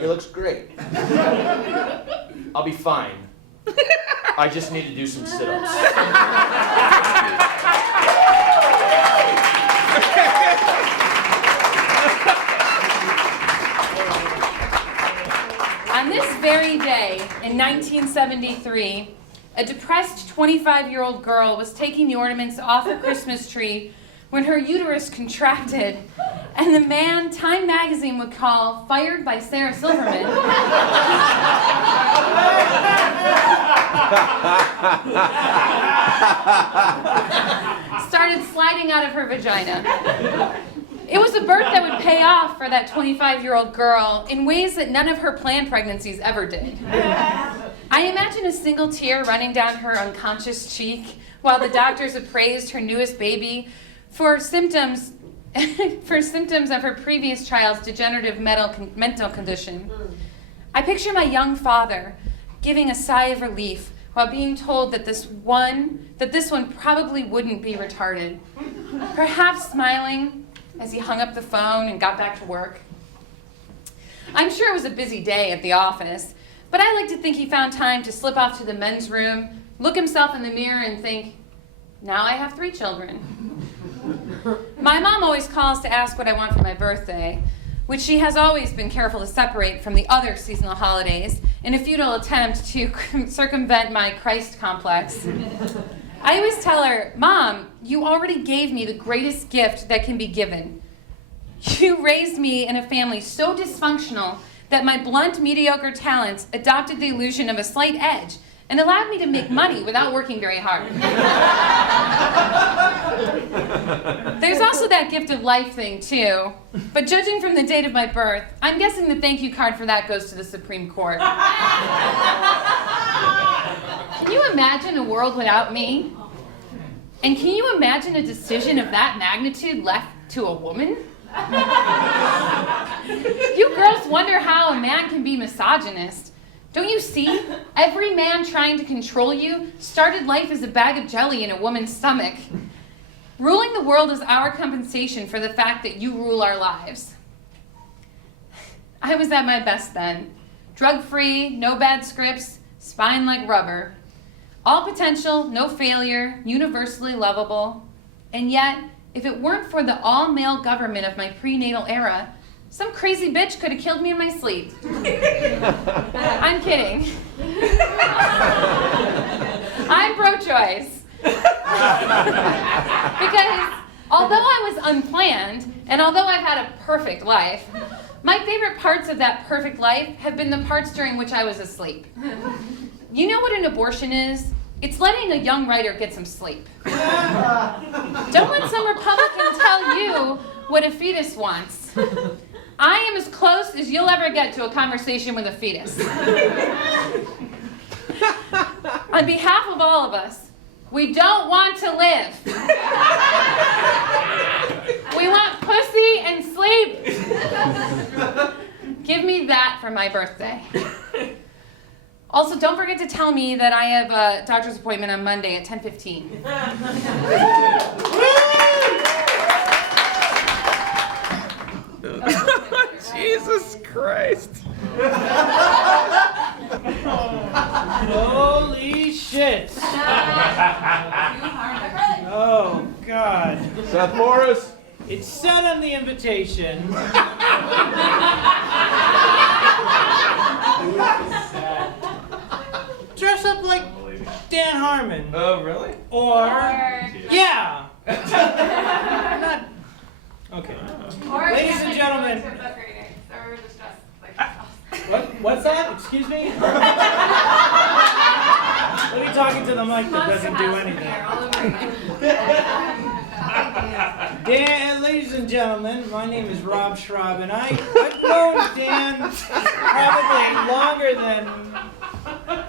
He looks great. I'll be fine. I just need to do some sit-ups. On this very day, in 1973, a depressed 25-year-old girl was taking the ornaments off a Christmas tree when her uterus contracted, and the man Time magazine would call fired by Sarah Silverman started sliding out of her vagina. It was a birth that would pay off for that 25-year-old girl in ways that none of her planned pregnancies ever did. I imagine a single tear running down her unconscious cheek while the doctors appraised her newest baby for symptoms of her previous child's degenerative mental condition. I picture my young father giving a sigh of relief while being told that this one probably wouldn't be retarded, perhaps smiling as he hung up the phone and got back to work. I'm sure it was a busy day at the office, but I like to think he found time to slip off to the men's room, look himself in the mirror and think, now I have 3 children. My mom always calls to ask what I want for my birthday, which she has always been careful to separate from the other seasonal holidays in a futile attempt to circumvent my Christ complex. I always tell her, Mom, you already gave me the greatest gift that can be given. You raised me in a family so dysfunctional that my blunt, mediocre talents adopted the illusion of a slight edge and allowed me to make money without working very hard. There's also that gift of life thing, too. But judging from the date of my birth, I'm guessing the thank you card for that goes to the Supreme Court. Can you imagine a world without me? And can you imagine a decision of that magnitude left to a woman? You girls wonder how a man can be misogynist. Don't you see? Every man trying to control you started life as a bag of jelly in a woman's stomach. Ruling the world is our compensation for the fact that you rule our lives. I was at my best then. Drug-free, no bad scripts, spine like rubber. All potential, no failure, universally lovable. And yet, if it weren't for the all-male government of my prenatal era, some crazy bitch could have killed me in my sleep. I'm kidding. I'm pro-choice. Because although I was unplanned, and although I've had a perfect life, my favorite parts of that perfect life have been the parts during which I was asleep. You know what an abortion is? It's letting a young writer get some sleep. Don't let some Republican tell you what a fetus wants. I am as close as you'll ever get to a conversation with a fetus. On behalf of all of us, we don't want to live. We want pussy and sleep. Give me that for my birthday. Also, don't forget to tell me that I have a doctor's appointment on Monday at 10:15. Jesus Christ. Holy shit. Oh, God. Seth Morris. It said on the invitation. Dress up like Dan Harmon. Oh, really? Or yeah. Not. Okay. Ladies and gentlemen. What's that? Excuse me? mic that doesn't do anything. Dan, ladies and gentlemen, my name is Rob Schraub, and I've known Dan probably longer than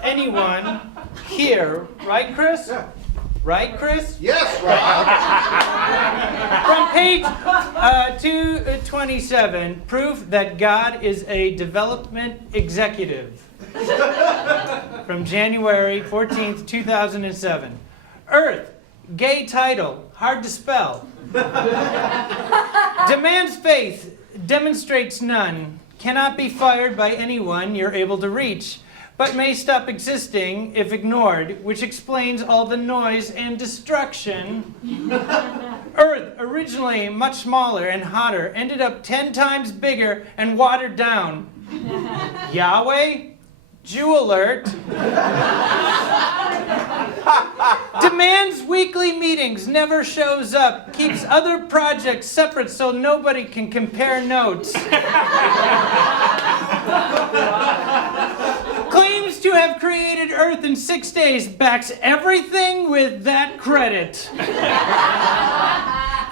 anyone here, right, Chris? Yeah. Right, Chris? Yes, Rob. From page 227, proof that God is a development executive. From January 14th, 2007. Earth, gay title, hard to spell. Demands faith, demonstrates none. Cannot be fired by anyone you're able to reach, but may stop existing if ignored, which explains all the noise and destruction. Earth, originally much smaller and hotter, ended up 10 times bigger and watered down. Yahweh? Jew alert. Demands weekly meetings, never shows up, keeps other projects separate so nobody can compare notes. Claims to have created Earth in 6 days, backs everything with that credit.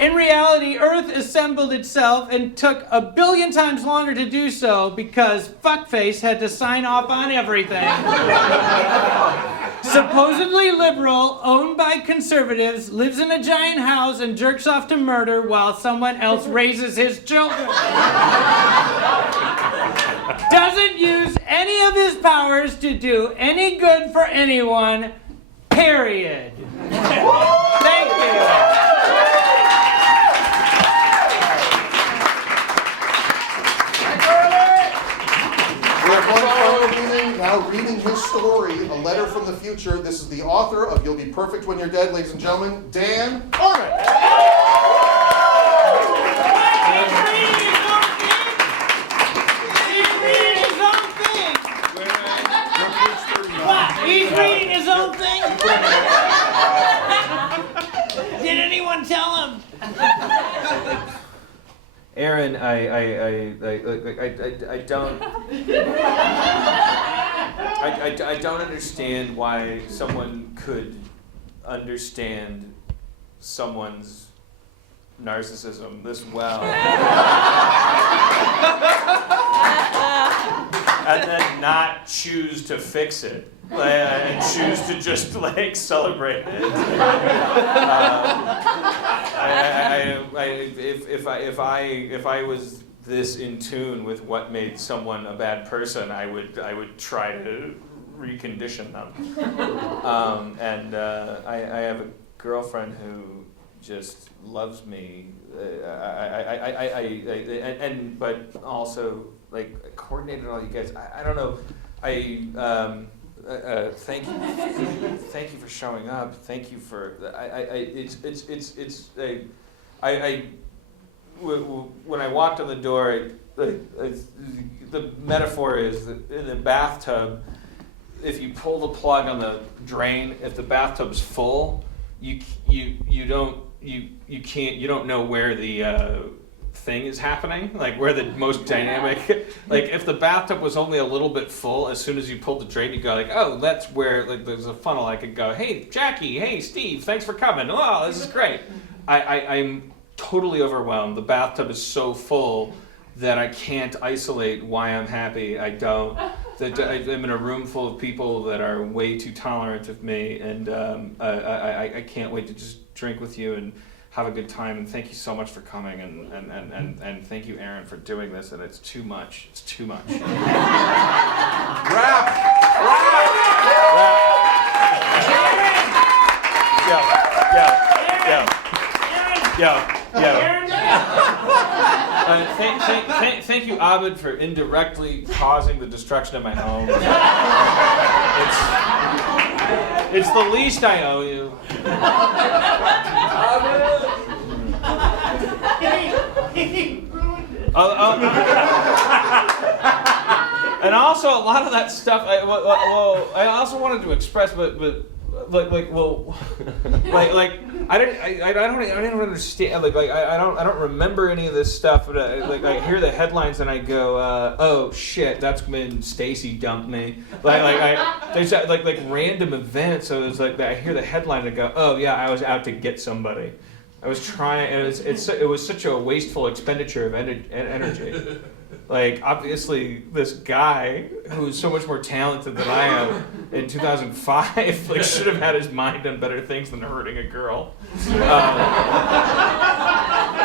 In reality, Earth assembled itself and took 1 billion times longer to do so because fuckface had to sign off on everything. Supposedly liberal, owned by conservatives, lives in a giant house and jerks off to murder while someone else raises his children. Doesn't use any of his powers to do any good for anyone, period. Thank you. Now reading his story, A Letter from the Future. This is the author of You'll Be Perfect When You're Dead, ladies and gentlemen, Dan Harmon. He's reading his own thing? Did anyone tell him? Aaron, I don't understand why someone could understand someone's narcissism this well. And then not choose to fix it. And choose to just celebrate it. If I was this in tune with what made someone a bad person, I would try to recondition them. I have a girlfriend who just loves me, but also coordinated all you guys. I don't know. Thank you for showing up. Thank you for when I walked in the door, the metaphor is that in the bathtub, if you pull the plug on the drain, if the bathtub's full, you don't know where the thing is happening, where the most dynamic, if the bathtub was only a little bit full, as soon as you pulled the drain, you go oh, that's where, there's a funnel. I could go, hey, Jackie, hey, Steve, thanks for coming. Oh, this is great. I'm totally overwhelmed. The bathtub is so full that I can't isolate why I'm happy. I'm in a room full of people that are way too tolerant of me, and I can't wait to just drink with you and have a good time, and thank you so much for coming, and thank you, Aaron, for doing this, and it's too much. It's too much. Rap! Thank you, Abed, for indirectly causing the destruction of my home. It's the least I owe you. And also a lot of that stuff. I also wanted to express, but I don't understand. Like I don't remember any of this stuff. But I hear the headlines and I go, oh shit, that's when Stacy dumped me. There's like random events. So it's like I hear the headline and I go, oh yeah, I was out to get somebody. I was trying. It was such a wasteful expenditure of energy. Like, obviously, this guy who's so much more talented than I am in 2005, like, should have had his mind on better things than hurting a girl.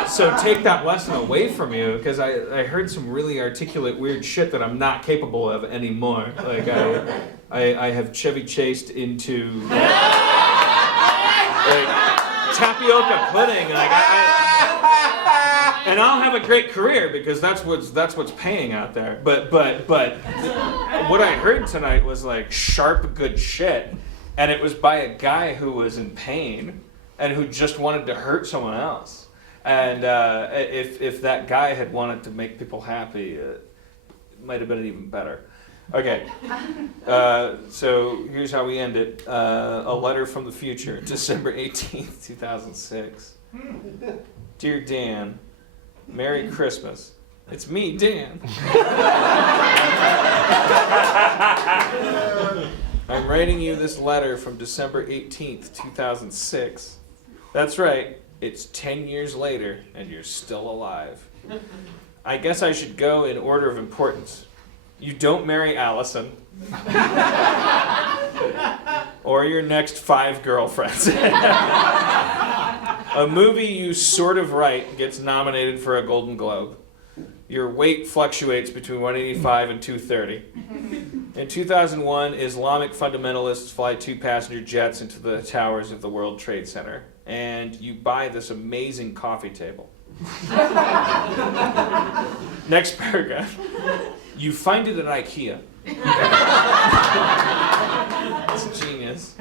So take that lesson away from you, because I heard some really articulate, weird shit that I'm not capable of anymore. Like, I have Chevy Chased into like, tapioca pudding. Like, and I'll have a great career because that's what's paying out there. But what I heard tonight was like sharp, good shit, and it was by a guy who was in pain and who just wanted to hurt someone else. And if that guy had wanted to make people happy, it might have been even better. Okay, so here's how we end it. A letter from the future, December 18th, 2006. Dear Dan, Merry Christmas. It's me, Dan. I'm writing you this letter from December 18th, 2006. That's right, it's 10 years later and you're still alive. I guess I should go in order of importance. You don't marry Allison. Or your next 5 girlfriends. A movie you sort of write gets nominated for a Golden Globe. Your weight fluctuates between 185 and 230. In 2001, Islamic fundamentalists fly 2 passenger jets into the towers of the World Trade Center. And you buy this amazing coffee table. Next paragraph. You find it at IKEA. It's genius.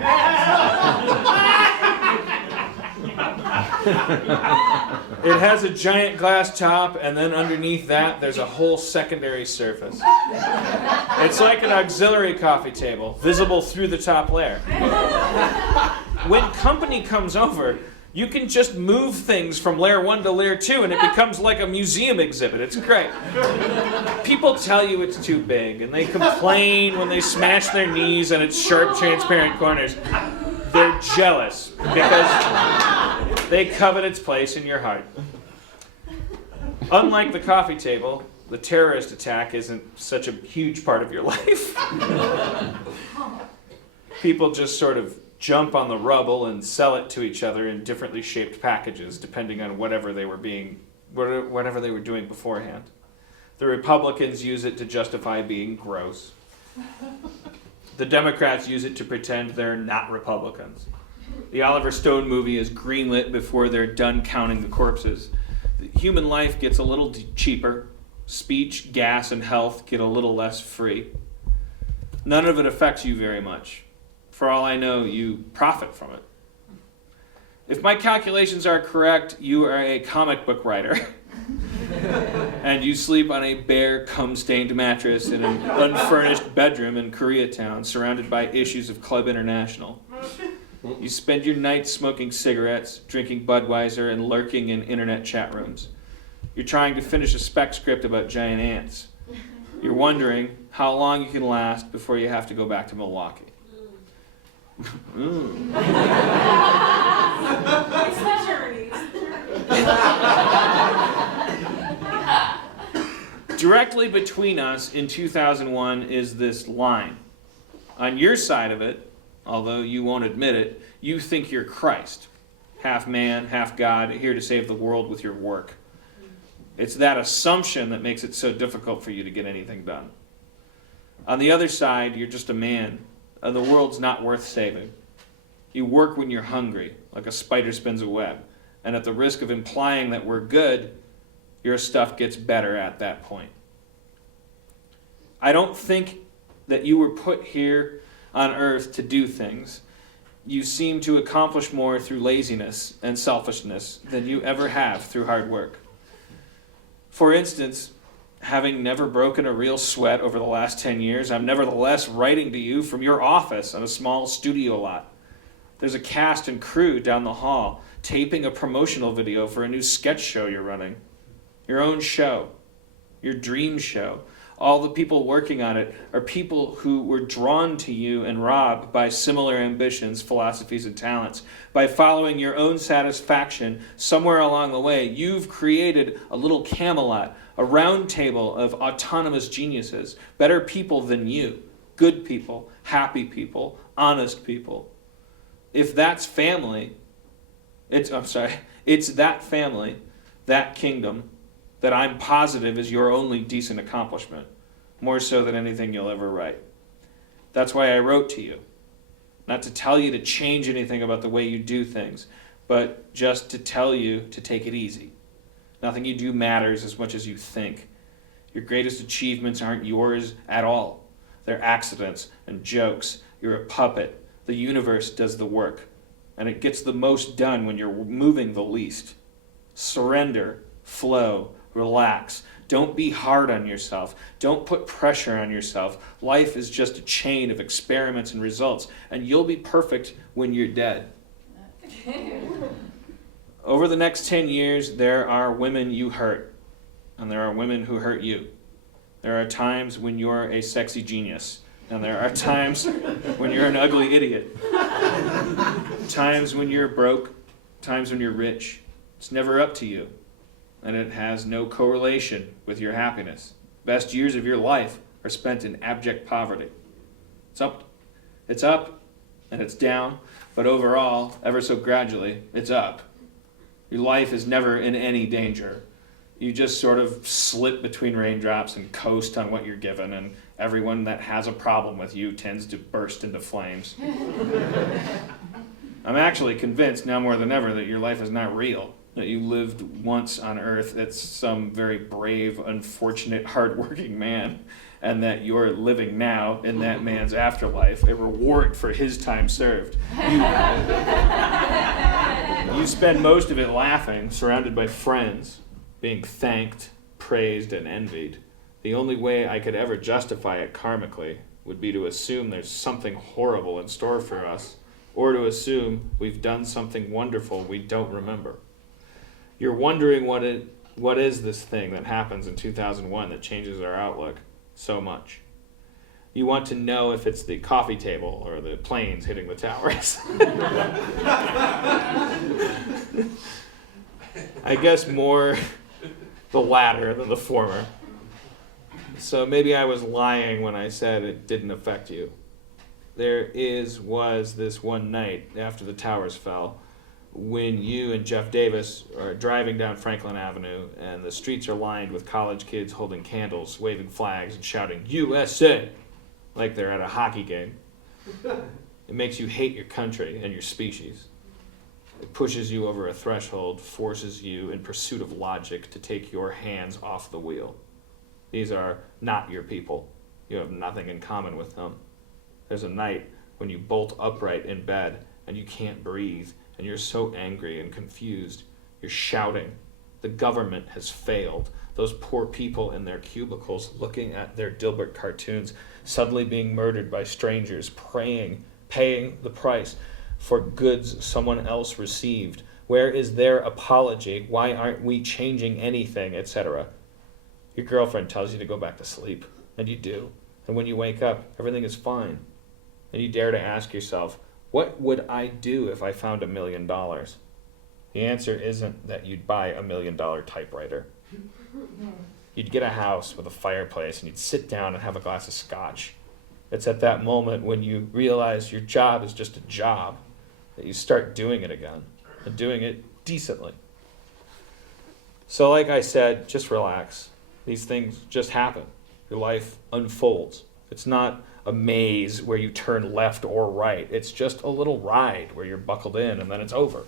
It has a giant glass top, and then underneath that, there's a whole secondary surface. It's like an auxiliary coffee table, visible through the top layer. When company comes over, you can just move things from layer 1 to layer 2, and it becomes like a museum exhibit. It's great. People tell you it's too big, and they complain when they smash their knees on its sharp, transparent corners. They're jealous because they covet its place in your heart. Unlike the coffee table, the terrorist attack isn't such a huge part of your life. People just sort of jump on the rubble and sell it to each other in differently shaped packages, depending on whatever they were doing beforehand. The Republicans use it to justify being gross. The Democrats use it to pretend they're not Republicans. The Oliver Stone movie is greenlit before they're done counting the corpses. Human life gets a little cheaper. Speech, gas, and health get a little less free. None of it affects you very much. For all I know, you profit from it. If my calculations are correct, you are a comic book writer. And you sleep on a bare, cum-stained mattress in an unfurnished bedroom in Koreatown, surrounded by issues of Club International. You spend your nights smoking cigarettes, drinking Budweiser, and lurking in internet chat rooms. You're trying to finish a spec script about giant ants. You're wondering how long you can last before you have to go back to Milwaukee. It's the journey. Directly between us in 2001 is this line. On your side of it, although you won't admit it, you think you're Christ. Half man, half God, here to save the world with your work. It's that assumption that makes it so difficult for you to get anything done. On the other side, you're just a man, and the world's not worth saving. You work when you're hungry, like a spider spins a web, and at the risk of implying that we're good, your stuff gets better at that point. I don't think that you were put here on earth to do things. You seem to accomplish more through laziness and selfishness than you ever have through hard work. For instance, having never broken a real sweat over the last 10 years, I'm nevertheless writing to you from your office on a small studio lot. There's a cast and crew down the hall. taping a promotional video for a new sketch show you're running. Your own show. Your dream show. All the people working on it are people who were drawn to you and Rob by similar ambitions, philosophies, and talents. By following your own satisfaction somewhere along the way, you've created a little Camelot, a round table of autonomous geniuses, better people than you, good people, happy people, honest people. If that's family, it's that family, that kingdom, that I'm positive is your only decent accomplishment, more so than anything you'll ever write. That's why I wrote to you. Not to tell you to change anything about the way you do things, but just to tell you to take it easy. Nothing you do matters as much as you think. Your greatest achievements aren't yours at all. They're accidents and jokes. You're a puppet. The universe does the work, and it gets the most done when you're moving the least. Surrender, flow, relax. Don't be hard on yourself. Don't put pressure on yourself. Life is just a chain of experiments and results, and you'll be perfect when you're dead. Over the next 10 years, there are women you hurt, and there are women who hurt you. There are times when you're a sexy genius, and there are times when you're an ugly idiot. Times when you're broke, times when you're rich. It's never up to you. And it has no correlation with your happiness. Best years of your life are spent in abject poverty. It's up, and it's down, but overall, ever so gradually, it's up. Your life is never in any danger. You just sort of slip between raindrops and coast on what you're given, and everyone that has a problem with you tends to burst into flames. I'm actually convinced now more than ever that your life is not real. That you lived once on Earth as some very brave, unfortunate, hardworking man, and that you're living now in that man's afterlife, a reward for his time served. You spend most of it laughing, surrounded by friends, being thanked, praised, and envied. The only way I could ever justify it karmically would be to assume there's something horrible in store for us, or to assume we've done something wonderful we don't remember. You're wondering what is this thing that happens in 2001 that changes our outlook so much. You want to know if it's the coffee table or the planes hitting the towers. I guess more the latter than the former. So maybe I was lying when I said it didn't affect you. There was this one night after the towers fell, when you and Jeff Davis are driving down Franklin Avenue and the streets are lined with college kids holding candles, waving flags, and shouting, USA, like they're at a hockey game. It makes you hate your country and your species. It pushes you over a threshold, forces you, in pursuit of logic, to take your hands off the wheel. These are not your people. You have nothing in common with them. There's a night when you bolt upright in bed and you can't breathe, and you're so angry and confused. You're shouting. The government has failed. Those poor people in their cubicles looking at their Dilbert cartoons, suddenly being murdered by strangers, paying the price for goods someone else received. Where is their apology? Why aren't we changing anything, etc.? Your girlfriend tells you to go back to sleep, and you do. And when you wake up, everything is fine. And you dare to ask yourself, what would I do if I found $1 million? The answer isn't that you'd buy $1 million typewriter. You'd get a house with a fireplace and you'd sit down and have a glass of scotch. It's at that moment when you realize your job is just a job that you start doing it again, and doing it decently. So like I said, just relax. These things just happen. Your life unfolds. It's not a maze where you turn left or right. It's just a little ride where you're buckled in and then it's over.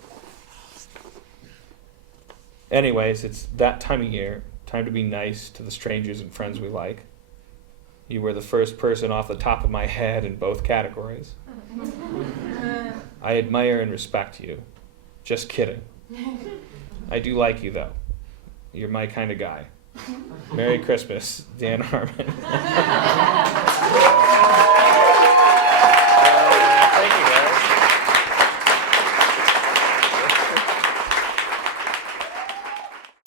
Anyways, it's that time of year. Time to be nice to the strangers and friends we like. You were the first person off the top of my head in both categories. I admire and respect you. Just kidding. I do like you, though. You're my kind of guy. Merry Christmas, Dan Harmon.